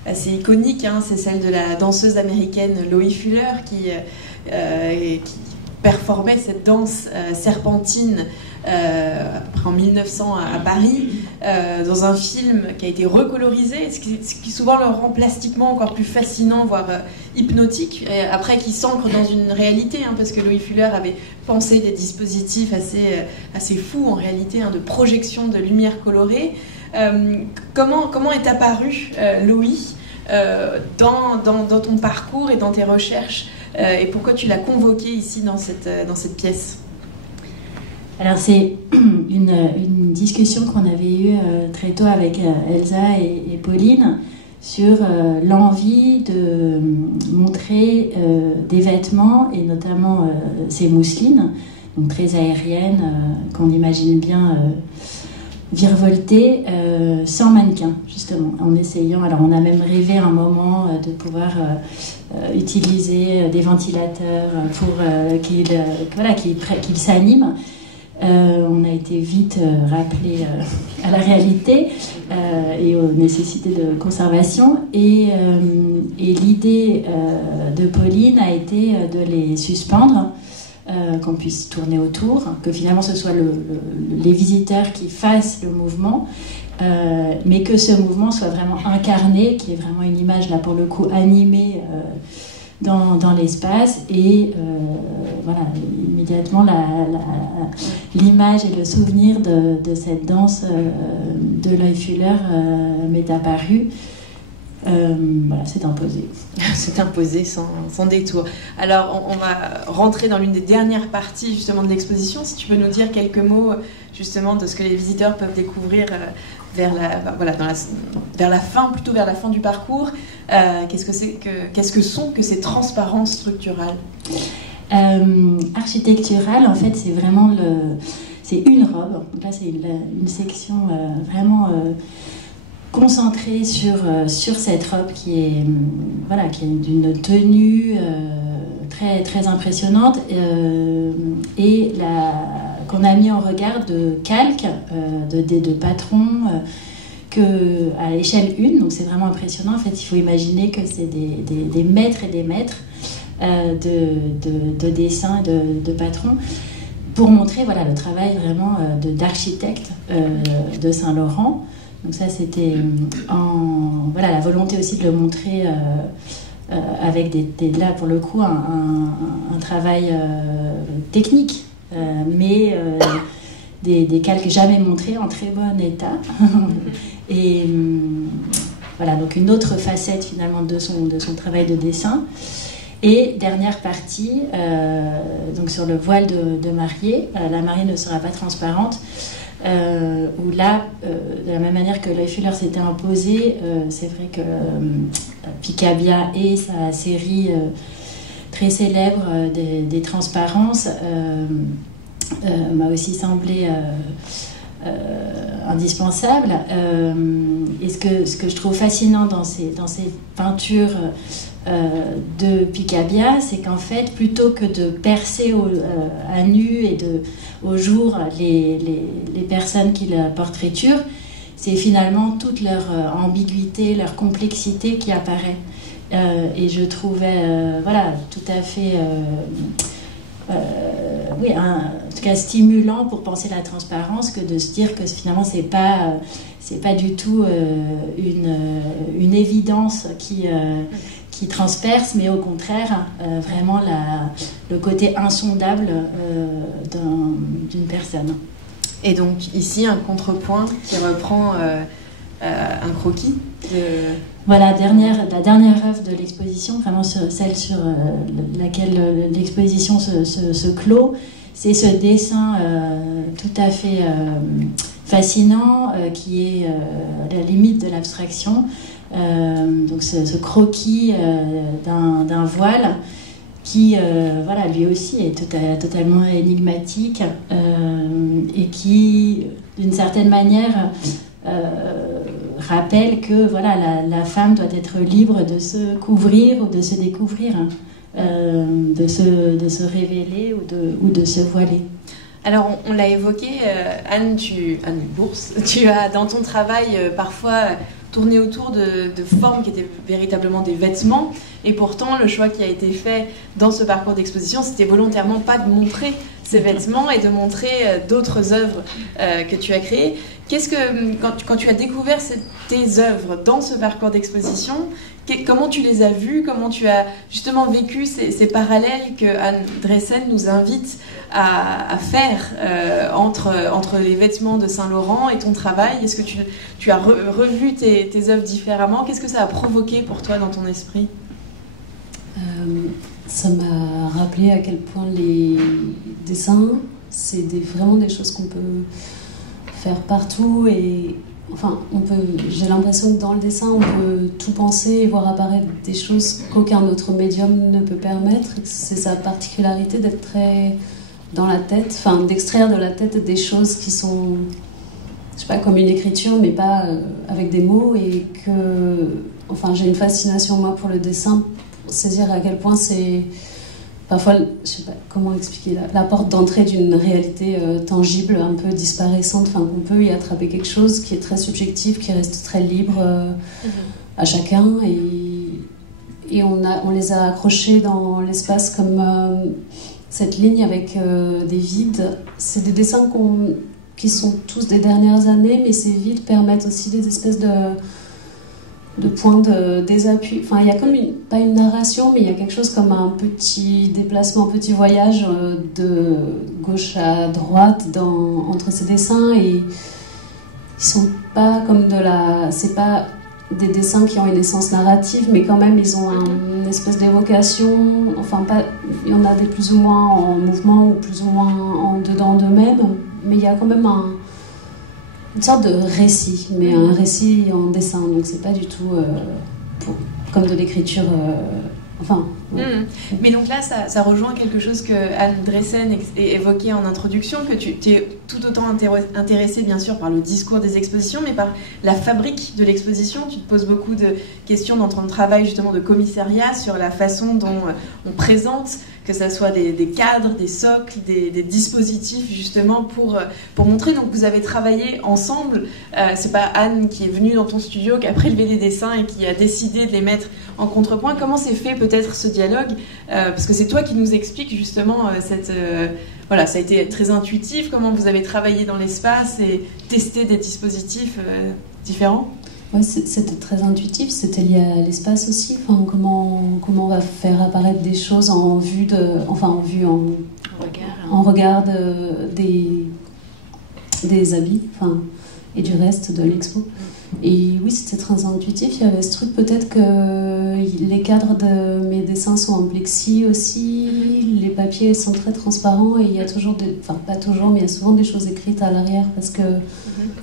assez iconique, c'est celle de la danseuse américaine Loie Fuller qui performait cette danse serpentine en 1900 à Paris, dans un film qui a été recolorisé, ce qui souvent le rend plastiquement encore plus fascinant, voire hypnotique, et après qui s'ancre dans une réalité, parce que Loie Fuller avait pensé des dispositifs assez fous en réalité, de projection de lumière colorée. Comment est apparu Loie dans ton parcours et dans tes recherches, et pourquoi tu l'as convoqué ici dans cette pièce? Alors c'est une discussion qu'on avait eue très tôt avec Elsa et Pauline sur l'envie de montrer des vêtements, et notamment ces mousselines, donc très aériennes, qu'on imagine bien virevolter sans mannequin, justement, en essayant. Alors on a même rêvé un moment de pouvoir utiliser des ventilateurs pour qu'ils s'animent. On a été vite rappelé à la réalité et aux nécessités de conservation, et l'idée de Pauline a été de les suspendre, qu'on puisse tourner autour, que finalement ce soit les visiteurs qui fassent le mouvement, mais que ce mouvement soit vraiment incarné, qu'il y ait vraiment une image là pour le coup animée dans l'espace, et immédiatement l'image et le souvenir de cette danse de Loie Fuller m'est apparu. C'est imposé. C'est imposé sans détour. Alors on va rentrer dans l'une des dernières parties justement de l'exposition. Si tu peux nous dire quelques mots justement de ce que les visiteurs peuvent découvrir vers la fin du parcours. Qu'est-ce que sont ces transparences structurales? Architecturale, en fait, c'est vraiment c'est une robe. Donc là, c'est une section vraiment concentrée sur cette robe qui est d'une tenue très très impressionnante, et qu'on a mis en regard de calques de patrons à l'échelle 1, donc c'est vraiment impressionnant. En fait, il faut imaginer que c'est des mètres et des mètres de dessins, de patrons, pour montrer le travail vraiment d'architecte de Saint-Laurent. Donc ça, c'était la volonté aussi de le montrer avec là pour le coup un travail technique, mais des calques jamais montrés en très bon état. Et donc une autre facette finalement de son travail de dessin. Et dernière partie, donc sur le voile de mariée, la mariée ne sera pas transparente. où là, de la même manière que l'œil Fuller s'était imposé, c'est vrai que Picabia et sa série très célèbre des transparences m'a aussi semblé indispensable. Et ce que je trouve fascinant dans ces peintures de Picabia, c'est qu'en fait, plutôt que de percer à nu et au jour les personnes qu'il portraiture, c'est finalement toute leur ambiguïté, leur complexité qui apparaît. Et je trouvais tout à fait en tout cas stimulant pour penser la transparence que de se dire que finalement c'est pas du tout une évidence qui transperce, mais au contraire vraiment le côté insondable d'une personne. Et donc ici un contrepoint qui reprend un croquis de... Voilà, la dernière œuvre de l'exposition, vraiment celle sur laquelle l'exposition se clôt, c'est ce dessin tout à fait fascinant qui est à la limite de l'abstraction. Donc ce croquis d'un voile qui, lui aussi est totalement énigmatique et qui, d'une certaine manière, rappelle que la femme doit être libre de se couvrir ou de se découvrir, de se révéler ou de se voiler. Alors on l'a évoqué, Anne Bourse, tu as dans ton travail parfois tourné autour de formes qui étaient véritablement des vêtements, et pourtant le choix qui a été fait dans ce parcours d'exposition, c'était volontairement pas de montrer ces vêtements et de montrer d'autres œuvres que tu as créées. Qu'est-ce que, quand tu as découvert tes œuvres dans ce parcours d'exposition, comment tu les as vues, comment tu as justement vécu ces parallèles que Anne Dreesen nous invite à faire entre les vêtements de Saint-Laurent et ton travail? Est-ce que tu as revu tes œuvres différemment? Qu'est-ce que ça a provoqué pour toi dans ton esprit? Ça m'a rappelé à quel point les dessins, c'est vraiment des choses qu'on peut faire partout, et enfin, j'ai l'impression que dans le dessin, on peut tout penser et voir apparaître des choses qu'aucun autre médium ne peut permettre. C'est sa particularité d'être très dans la tête, enfin d'extraire de la tête des choses qui sont, je sais pas, comme une écriture, mais pas avec des mots, et que, enfin, j'ai une fascination moi pour le dessin, pour saisir à quel point c'est parfois, je sais pas comment expliquer, la porte d'entrée d'une réalité tangible, un peu disparaissante, enfin qu'on peut y attraper quelque chose qui est très subjectif, qui reste très libre à chacun, et on les a accrochés dans l'espace comme cette ligne avec des vides. C'est des dessins qui sont tous des dernières années, mais ces vides permettent aussi des espèces de points de désappui. Enfin, il y a comme pas une narration, mais il y a quelque chose comme un petit déplacement, un petit voyage de gauche à droite entre ces dessins, et ils sont pas comme c'est pas des dessins qui ont une essence narrative, mais quand même ils ont une espèce d'évocation. Enfin, il y en a des plus ou moins en mouvement ou plus ou moins en dedans d'eux-mêmes, mais il y a quand même une sorte de récit, mais un récit en dessin, donc c'est pas du tout comme de l'écriture. Mais donc là, ça rejoint quelque chose que Anne Dreesen évoquait en introduction, que tu es tout autant intéressée bien sûr par le discours des expositions, mais par la fabrique de l'exposition. Tu te poses beaucoup de questions dans ton travail justement de commissariat sur la façon dont on présente, que ce soit des cadres, des socles, des dispositifs justement pour montrer. Donc vous avez travaillé ensemble, c'est pas Anne qui est venue dans ton studio, qui a prélevé des dessins et qui a décidé de les mettre en contrepoint. Comment s'est fait peut-être ce dialogue, parce que c'est toi qui nous expliques justement ça a été très intuitif, comment vous avez travaillé dans l'espace et testé des dispositifs différents. Ouais, c'était très intuitif, c'était lié à l'espace aussi. Enfin, comment on va faire apparaître des choses en regard des habits, enfin, et du reste de l'expo. Et oui, c'était très intuitif. Il y avait ce truc, peut-être que les cadres de mes dessins sont en plexi aussi, les papiers sont très transparents et il y a toujours enfin pas toujours, mais il y a souvent des choses écrites à l'arrière parce que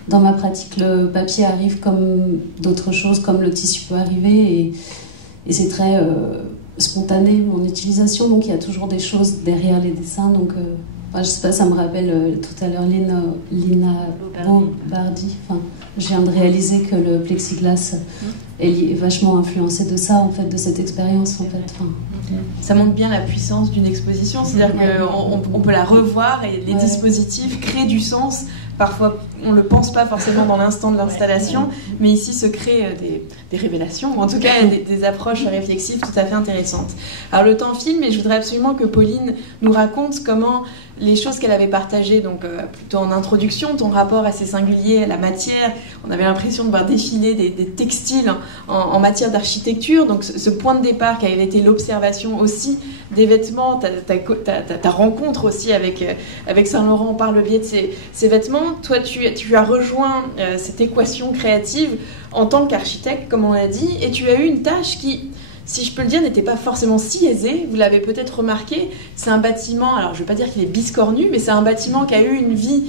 dans ma pratique, le papier arrive comme d'autres choses, comme le tissu peut arriver et c'est très spontané mon utilisation, donc il y a toujours des choses derrière les dessins, donc je sais pas, ça me rappelle tout à l'heure Lina Lobardi. Enfin, je viens de réaliser que le plexiglas est vachement influencé de ça, en fait, de cette expérience, en fait. Enfin, ça montre bien la puissance d'une exposition, c'est-à-dire qu'on peut la revoir et les dispositifs créent du sens. Parfois, on ne le pense pas forcément dans l'instant de l'installation, mais ici se créent des révélations, ou en tout cas des approches réflexives tout à fait intéressantes. Alors le temps file, mais je voudrais absolument que Pauline nous raconte comment les choses qu'elle avait partagées, donc plutôt en introduction, ton rapport assez singulier à la matière. On avait l'impression de voir défiler des textiles en matière d'architecture, donc ce point de départ qui avait été l'observation aussi des vêtements, ta rencontre aussi avec Saint-Laurent par le biais de ces vêtements. Toi, tu as rejoint cette équation créative en tant qu'architecte, comme on l'a dit, et tu as eu une tâche qui, si je peux le dire, n'était pas forcément si aisée. Vous l'avez peut-être remarqué, c'est un bâtiment, alors je ne vais pas dire qu'il est biscornu, mais c'est un bâtiment qui a eu une vie,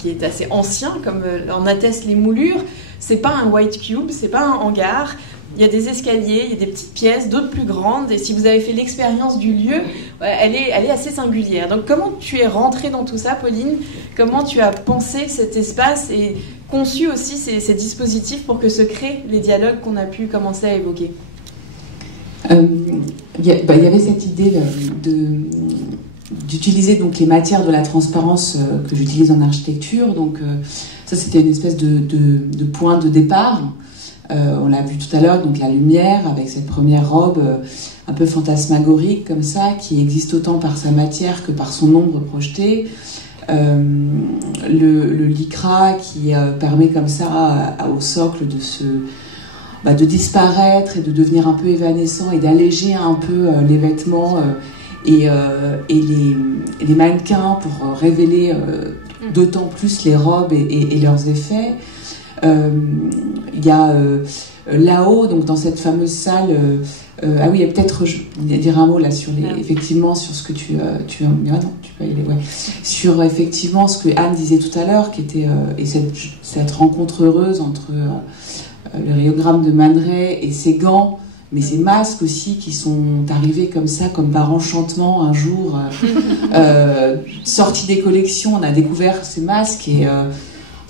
qui est assez ancien, comme en attestent les moulures. C'est pas un white cube, c'est pas un hangar. Il y a des escaliers, il y a des petites pièces, d'autres plus grandes. Et si vous avez fait l'expérience du lieu, elle est assez singulière. Donc comment tu es rentrée dans tout ça, Pauline? Comment tu as pensé cet espace et conçu aussi ces dispositifs pour que se créent les dialogues qu'on a pu commencer à évoquer? Il y avait cette idée d'utiliser donc les matières de la transparence que j'utilise en architecture. Donc ça, c'était une espèce de point de départ. On l'a vu tout à l'heure, donc la lumière avec cette première robe un peu fantasmagorique comme ça, qui existe autant par sa matière que par son ombre projetée. Le lycra qui permet comme ça au socle de disparaître et de devenir un peu évanescent et d'alléger un peu les vêtements et les mannequins pour révéler d'autant plus les robes et leurs effets. Il y a là-haut, donc dans cette fameuse salle, il y a peut-être dire un mot là sur effectivement sur ce que tu peux y aller, sur effectivement ce que Anne disait tout à l'heure, qui était et cette rencontre heureuse entre le rhéogramme de Man Ray et ses gants, mais ces masques aussi qui sont arrivés comme ça, comme par enchantement un jour, sortis des collections, on a découvert ces masques et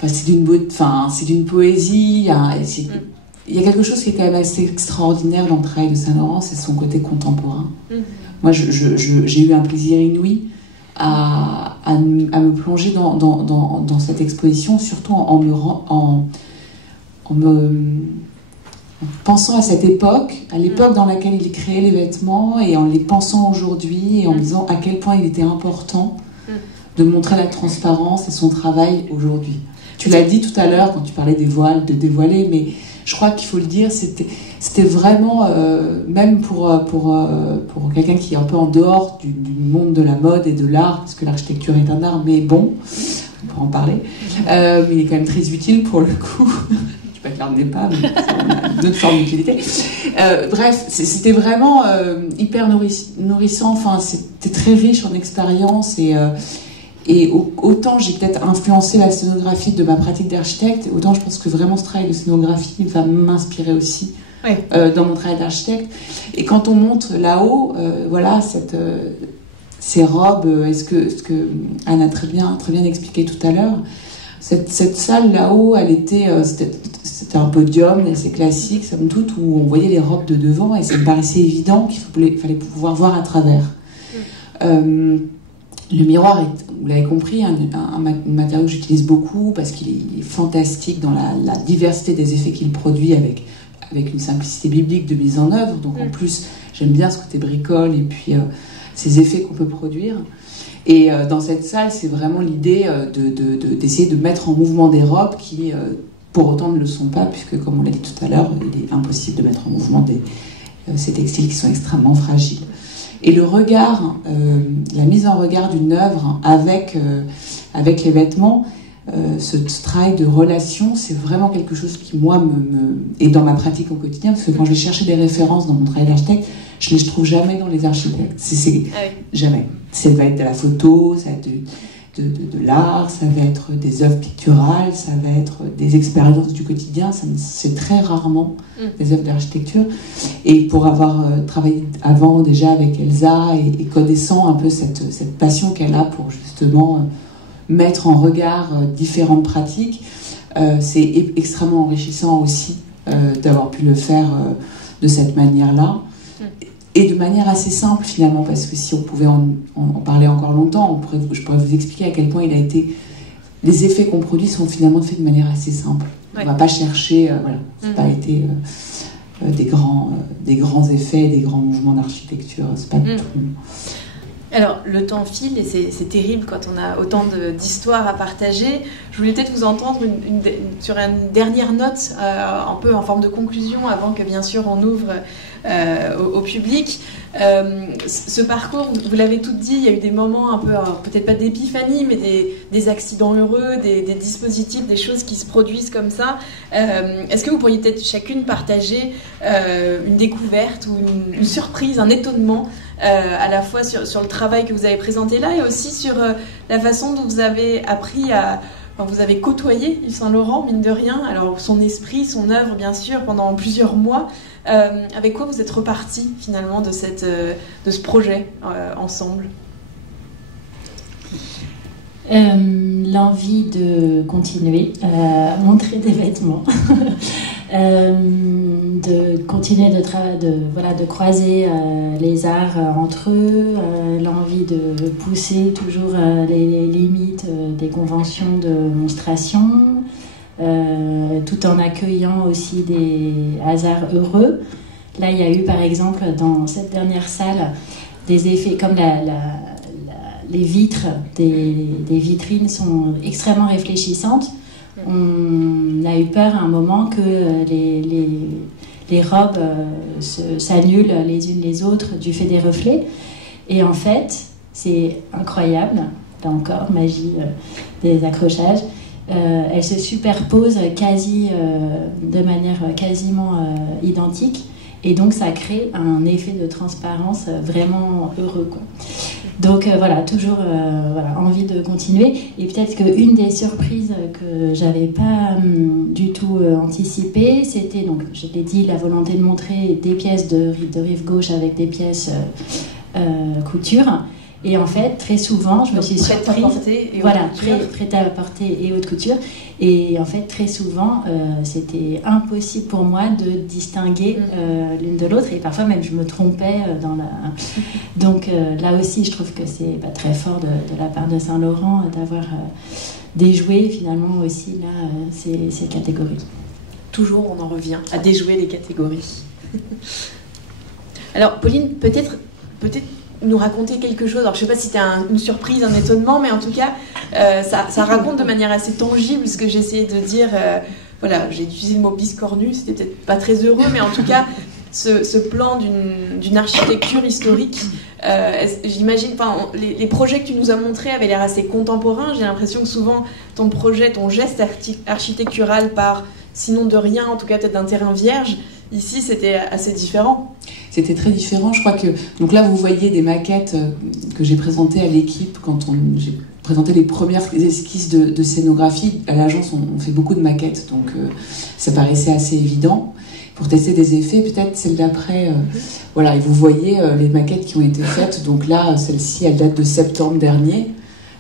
c'est d'une poésie. Il y a quelque chose qui est quand même assez extraordinaire dans le travail de Saint-Laurent, c'est son côté contemporain. Moi, j'ai eu un plaisir inouï à me plonger dans cette exposition, surtout en pensant à cette époque, à l'époque dans laquelle il créait les vêtements, et en les pensant aujourd'hui, et en me disant à quel point il était important de montrer la transparence et son travail aujourd'hui. Tu l'as dit tout à l'heure quand tu parlais des voiles, de dévoiler, mais je crois qu'il faut le dire, c'était vraiment, même pour quelqu'un qui est un peu en dehors du monde de la mode et de l'art, parce que l'architecture est un art, mais bon, on pourra en parler, mais il est quand même très utile pour le coup. Je ne l'aimais pas, mais c'est une autre forme d'utilité. Bref, c'était vraiment hyper nourrissant, enfin, c'était très riche en expérience et autant j'ai peut-être influencé la scénographie de ma pratique d'architecte, autant je pense que vraiment ce travail de scénographie va m'inspirer aussi dans mon travail d'architecte. Et quand on monte là-haut, ces robes, ce que Anne a très bien expliqué tout à l'heure, cette salle là-haut, c'était un podium assez classique, somme toute, où on voyait les robes de devant et ça me paraissait évident qu'il fallait pouvoir voir à travers. Le miroir est, vous l'avez compris, un matériau que j'utilise beaucoup parce qu'il est fantastique dans la diversité des effets qu'il produit avec une simplicité biblique de mise en œuvre. Donc en plus, j'aime bien ce côté bricole et puis ces effets qu'on peut produire. Et dans cette salle, c'est vraiment l'idée d'essayer de mettre en mouvement des robes qui, pour autant, ne le sont pas, puisque, comme on l'a dit tout à l'heure, il est impossible de mettre en mouvement ces textiles qui sont extrêmement fragiles. Et le regard, la mise en regard d'une œuvre avec les vêtements, ce travail de relation, c'est vraiment quelque chose qui, moi, est dans ma pratique au quotidien, parce que quand je vais chercher des références dans mon travail d'architecte, je les trouve jamais dans les architectes. Ah oui. Jamais. Ça va être de la photo, ça va être de l'art, ça va être des œuvres picturales, ça va être des expériences du quotidien. C'est très rarement des œuvres d'architecture. Et pour avoir travaillé avant déjà avec Elsa et connaissant un peu cette passion qu'elle a pour justement mettre en regard différentes pratiques, c'est extrêmement enrichissant aussi d'avoir pu le faire de cette manière-là. Et de manière assez simple finalement, parce que si on pouvait en parler encore longtemps, je pourrais vous expliquer à quel point les effets qu'on produit sont finalement faits de manière assez simple. Ouais. On ne va pas chercher, voilà, ça n'a pas été des grands effets, des grands mouvements d'architecture, c'est pas du tout. Alors, le temps file et c'est terrible quand on a autant d'histoires à partager. Je voulais peut-être vous entendre sur une dernière note, un peu en forme de conclusion, avant que bien sûr on ouvre au public. Ce parcours, vous l'avez tout dit, il y a eu des moments un peu, peut-être pas d'épiphanie, mais des accidents heureux, des dispositifs, des choses qui se produisent comme ça. Est-ce que vous pourriez peut-être chacune partager une découverte ou une surprise, un étonnement, à la fois sur le travail que vous avez présenté là et aussi sur la façon dont vous avez appris vous avez côtoyé Yves Saint-Laurent, mine de rien, alors son esprit, son œuvre bien sûr, pendant plusieurs mois. Avec quoi vous êtes repartis finalement de ce projet ensemble? L'envie de continuer à montrer des vêtements, de continuer de croiser les arts entre eux, l'envie de pousser toujours les limites des conventions de monstration, tout en accueillant aussi des hasards heureux. Là, il y a eu par exemple dans cette dernière salle des effets comme les vitres des vitrines sont extrêmement réfléchissantes. On a eu peur à un moment que les robes s'annulent les unes les autres du fait des reflets. Et en fait, c'est incroyable, là encore, magie des accrochages. Elles se superposent de manière quasiment identique. Et donc, ça crée un effet de transparence vraiment heureux, quoi. Donc, voilà, toujours envie de continuer. Et peut-être qu'une des surprises que j'avais pas du tout anticipées, c'était, donc, je l'ai dit, la volonté de montrer des pièces de rive gauche avec des pièces couture. Et en fait, très souvent, je me suis surprise. Prêt à porter et haute couture. Et en fait, très souvent, c'était impossible pour moi de distinguer l'une de l'autre. Et parfois même, je me trompais dans la. Donc là aussi, je trouve que c'est très fort de la part de Saint-Laurent d'avoir déjoué finalement aussi là ces catégories. Toujours, on en revient à déjouer les catégories. Alors, Pauline, peut-être nous raconter quelque chose. Alors, je ne sais pas si c'était une surprise, un étonnement, mais en tout cas, ça raconte de manière assez tangible ce que j'ai essayé de dire. Voilà, j'ai utilisé le mot biscornu, c'était peut-être pas très heureux, mais en tout cas, ce plan d'une architecture historique. J'imagine, les projets que tu nous as montrés avaient l'air assez contemporains. J'ai l'impression que souvent, ton geste architectural part, sinon de rien, en tout cas peut-être d'un terrain vierge. Ici, c'était assez différent. C'était très différent. Je crois que... Donc là, vous voyez des maquettes que j'ai présentées à l'équipe quand j'ai présenté les premières esquisses de scénographie. À l'agence, on fait beaucoup de maquettes, donc ça paraissait assez évident. Pour tester des effets, peut-être celle d'après... voilà, et vous voyez les maquettes qui ont été faites. Donc là, celle-ci, elle date de septembre dernier.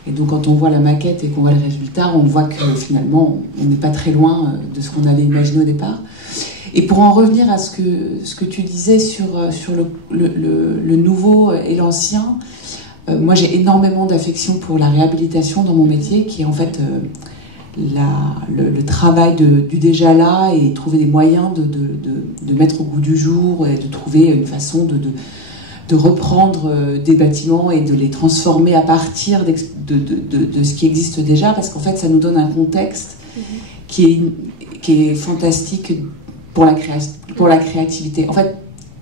Et donc, quand on voit la maquette et qu'on voit le résultat, on voit que finalement, on n'est pas très loin de ce qu'on avait imaginé au départ. Et pour en revenir à ce que tu disais sur le nouveau et l'ancien, moi j'ai énormément d'affection pour la réhabilitation dans mon métier, qui est en fait le travail du déjà là, et trouver des moyens de mettre au goût du jour et de trouver une façon de reprendre des bâtiments et de les transformer à partir de ce qui existe déjà, parce qu'en fait ça nous donne un contexte qui est fantastique pour la créativité. En fait,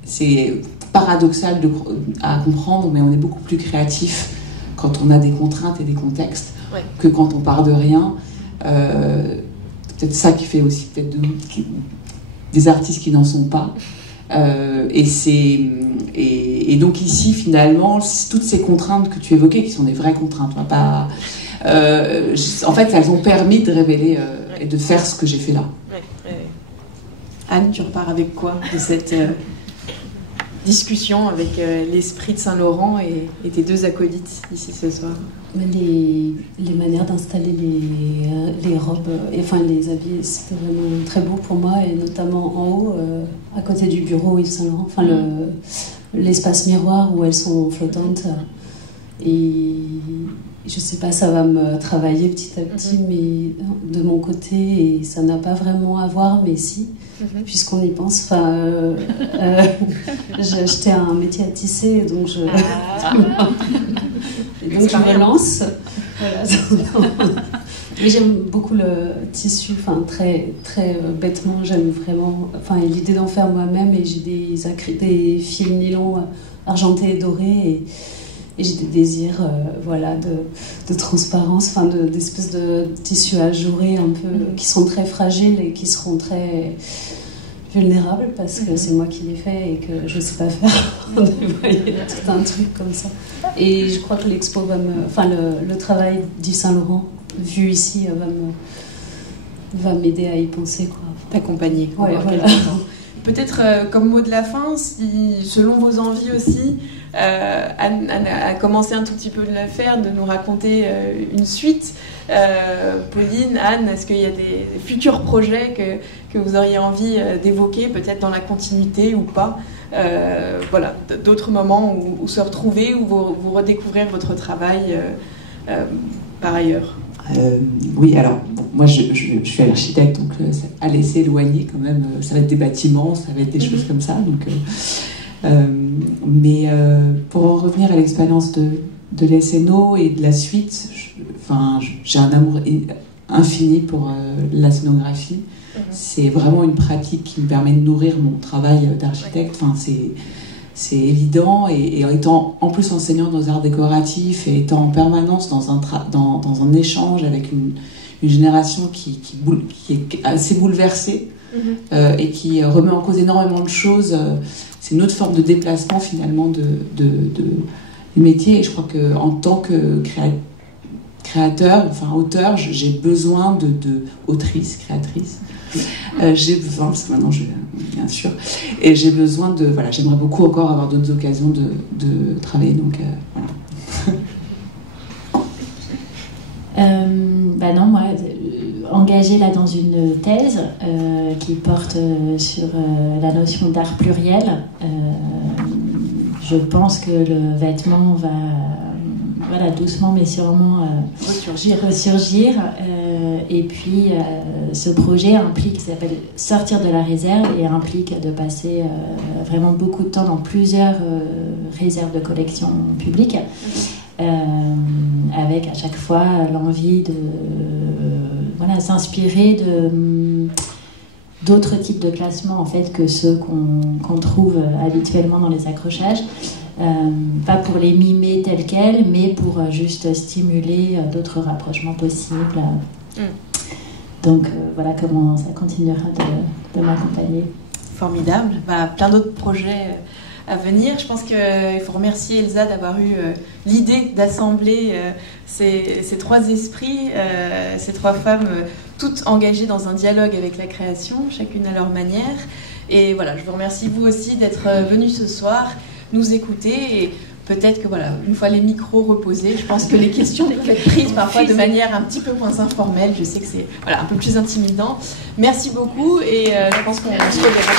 c'est paradoxal à comprendre, mais on est beaucoup plus créatif quand on a des contraintes et des contextes que quand on part de rien. Peut-être ça qui fait aussi peut-être des artistes qui n'en sont pas. Et donc ici, finalement, toutes ces contraintes que tu évoquais, qui sont des vraies contraintes, on va pas, en fait, elles ont permis de révéler et de faire ce que j'ai fait là. Anne, tu repars avec quoi de cette discussion avec l'esprit de Saint-Laurent et tes deux acolytes ici ce soir? Les manières d'installer les robes, enfin les habits, c'était vraiment très beau pour moi, et notamment en haut, à côté du bureau Yves Saint-Laurent, enfin l'espace miroir où elles sont flottantes. Et je sais pas, ça va me travailler petit à petit, mais de mon côté, et ça n'a pas vraiment à voir, mais si, puisqu'on y pense. Enfin, j'ai acheté un métier à tisser, donc je me lance. Voilà. Mais j'aime beaucoup le tissu, enfin très très bêtement, j'aime vraiment, enfin l'idée d'en faire moi-même, et j'ai des fils nylon argentés et dorés, et j'ai des désirs voilà, de transparence, enfin d'espèces de tissus ajourés un peu, qui sont très fragiles et qui seront très vulnérables, parce que c'est moi qui les fais et que je ne sais pas faire. Vous voyez, tout un truc comme ça. Et je crois que l'expo va enfin le travail d'Yves Saint-Laurent, vu ici, va m'aider à y penser, quoi. T'accompagner. Ouais, voilà. Peut-être comme mot de la fin, si, selon vos envies aussi, Anne a commencé un tout petit peu de le faire, de nous raconter une suite. Pauline, Anne, est-ce qu'il y a des futurs projets que vous auriez envie d'évoquer, peut-être dans la continuité ou pas, voilà, d'autres moments où se retrouver, où vous redécouvrir votre travail par ailleurs? Oui, alors bon, moi je suis architecte, donc à laisser éloigner quand même, ça va être des bâtiments, ça va être des choses comme ça, donc, mais pour en revenir à l'expérience de l'SNO et de la suite, j'ai un amour infini pour la scénographie. C'est vraiment une pratique qui me permet de nourrir mon travail d'architecte. Enfin, c'est évident, et étant en plus enseignant dans les arts décoratifs et étant en permanence dans un échange avec une génération qui est assez bouleversée et qui remet en cause énormément de choses, c'est une autre forme de déplacement finalement du métier. Et je crois qu'en tant que créateur, enfin auteur, j'ai besoin autrice, créatrice. J'ai besoin, parce que maintenant bien sûr, et j'ai besoin voilà, j'aimerais beaucoup encore avoir d'autres occasions de travailler, donc voilà. Non, moi, engagée là dans une thèse qui porte sur la notion d'art pluriel, je pense que le vêtement va, voilà, doucement mais sûrement ressurgir. Et puis ce projet implique, ça s'appelle Sortir de la réserve, et implique de passer vraiment beaucoup de temps dans plusieurs réserves de collection publiques, avec à chaque fois l'envie de voilà, s'inspirer d'autres types de classements en fait, que ceux qu'on trouve habituellement dans les accrochages. Pas pour les mimer tels quels, mais pour juste stimuler d'autres rapprochements possibles. Donc voilà comment ça continuera de m'accompagner. Formidable. Plein d'autres projets à venir. Je pense qu'il faut remercier Elsa d'avoir eu l'idée d'assembler ces trois esprits, ces trois femmes, toutes engagées dans un dialogue avec la création, chacune à leur manière. Et voilà, je vous remercie vous aussi d'être venus ce soir nous écouter, et peut-être que voilà, une fois les micros reposés, je pense que les questions peuvent être prises parfois de manière un petit peu moins informelle. Je sais que c'est voilà, un peu plus intimidant. Merci beaucoup, et je pense qu'on se reverra.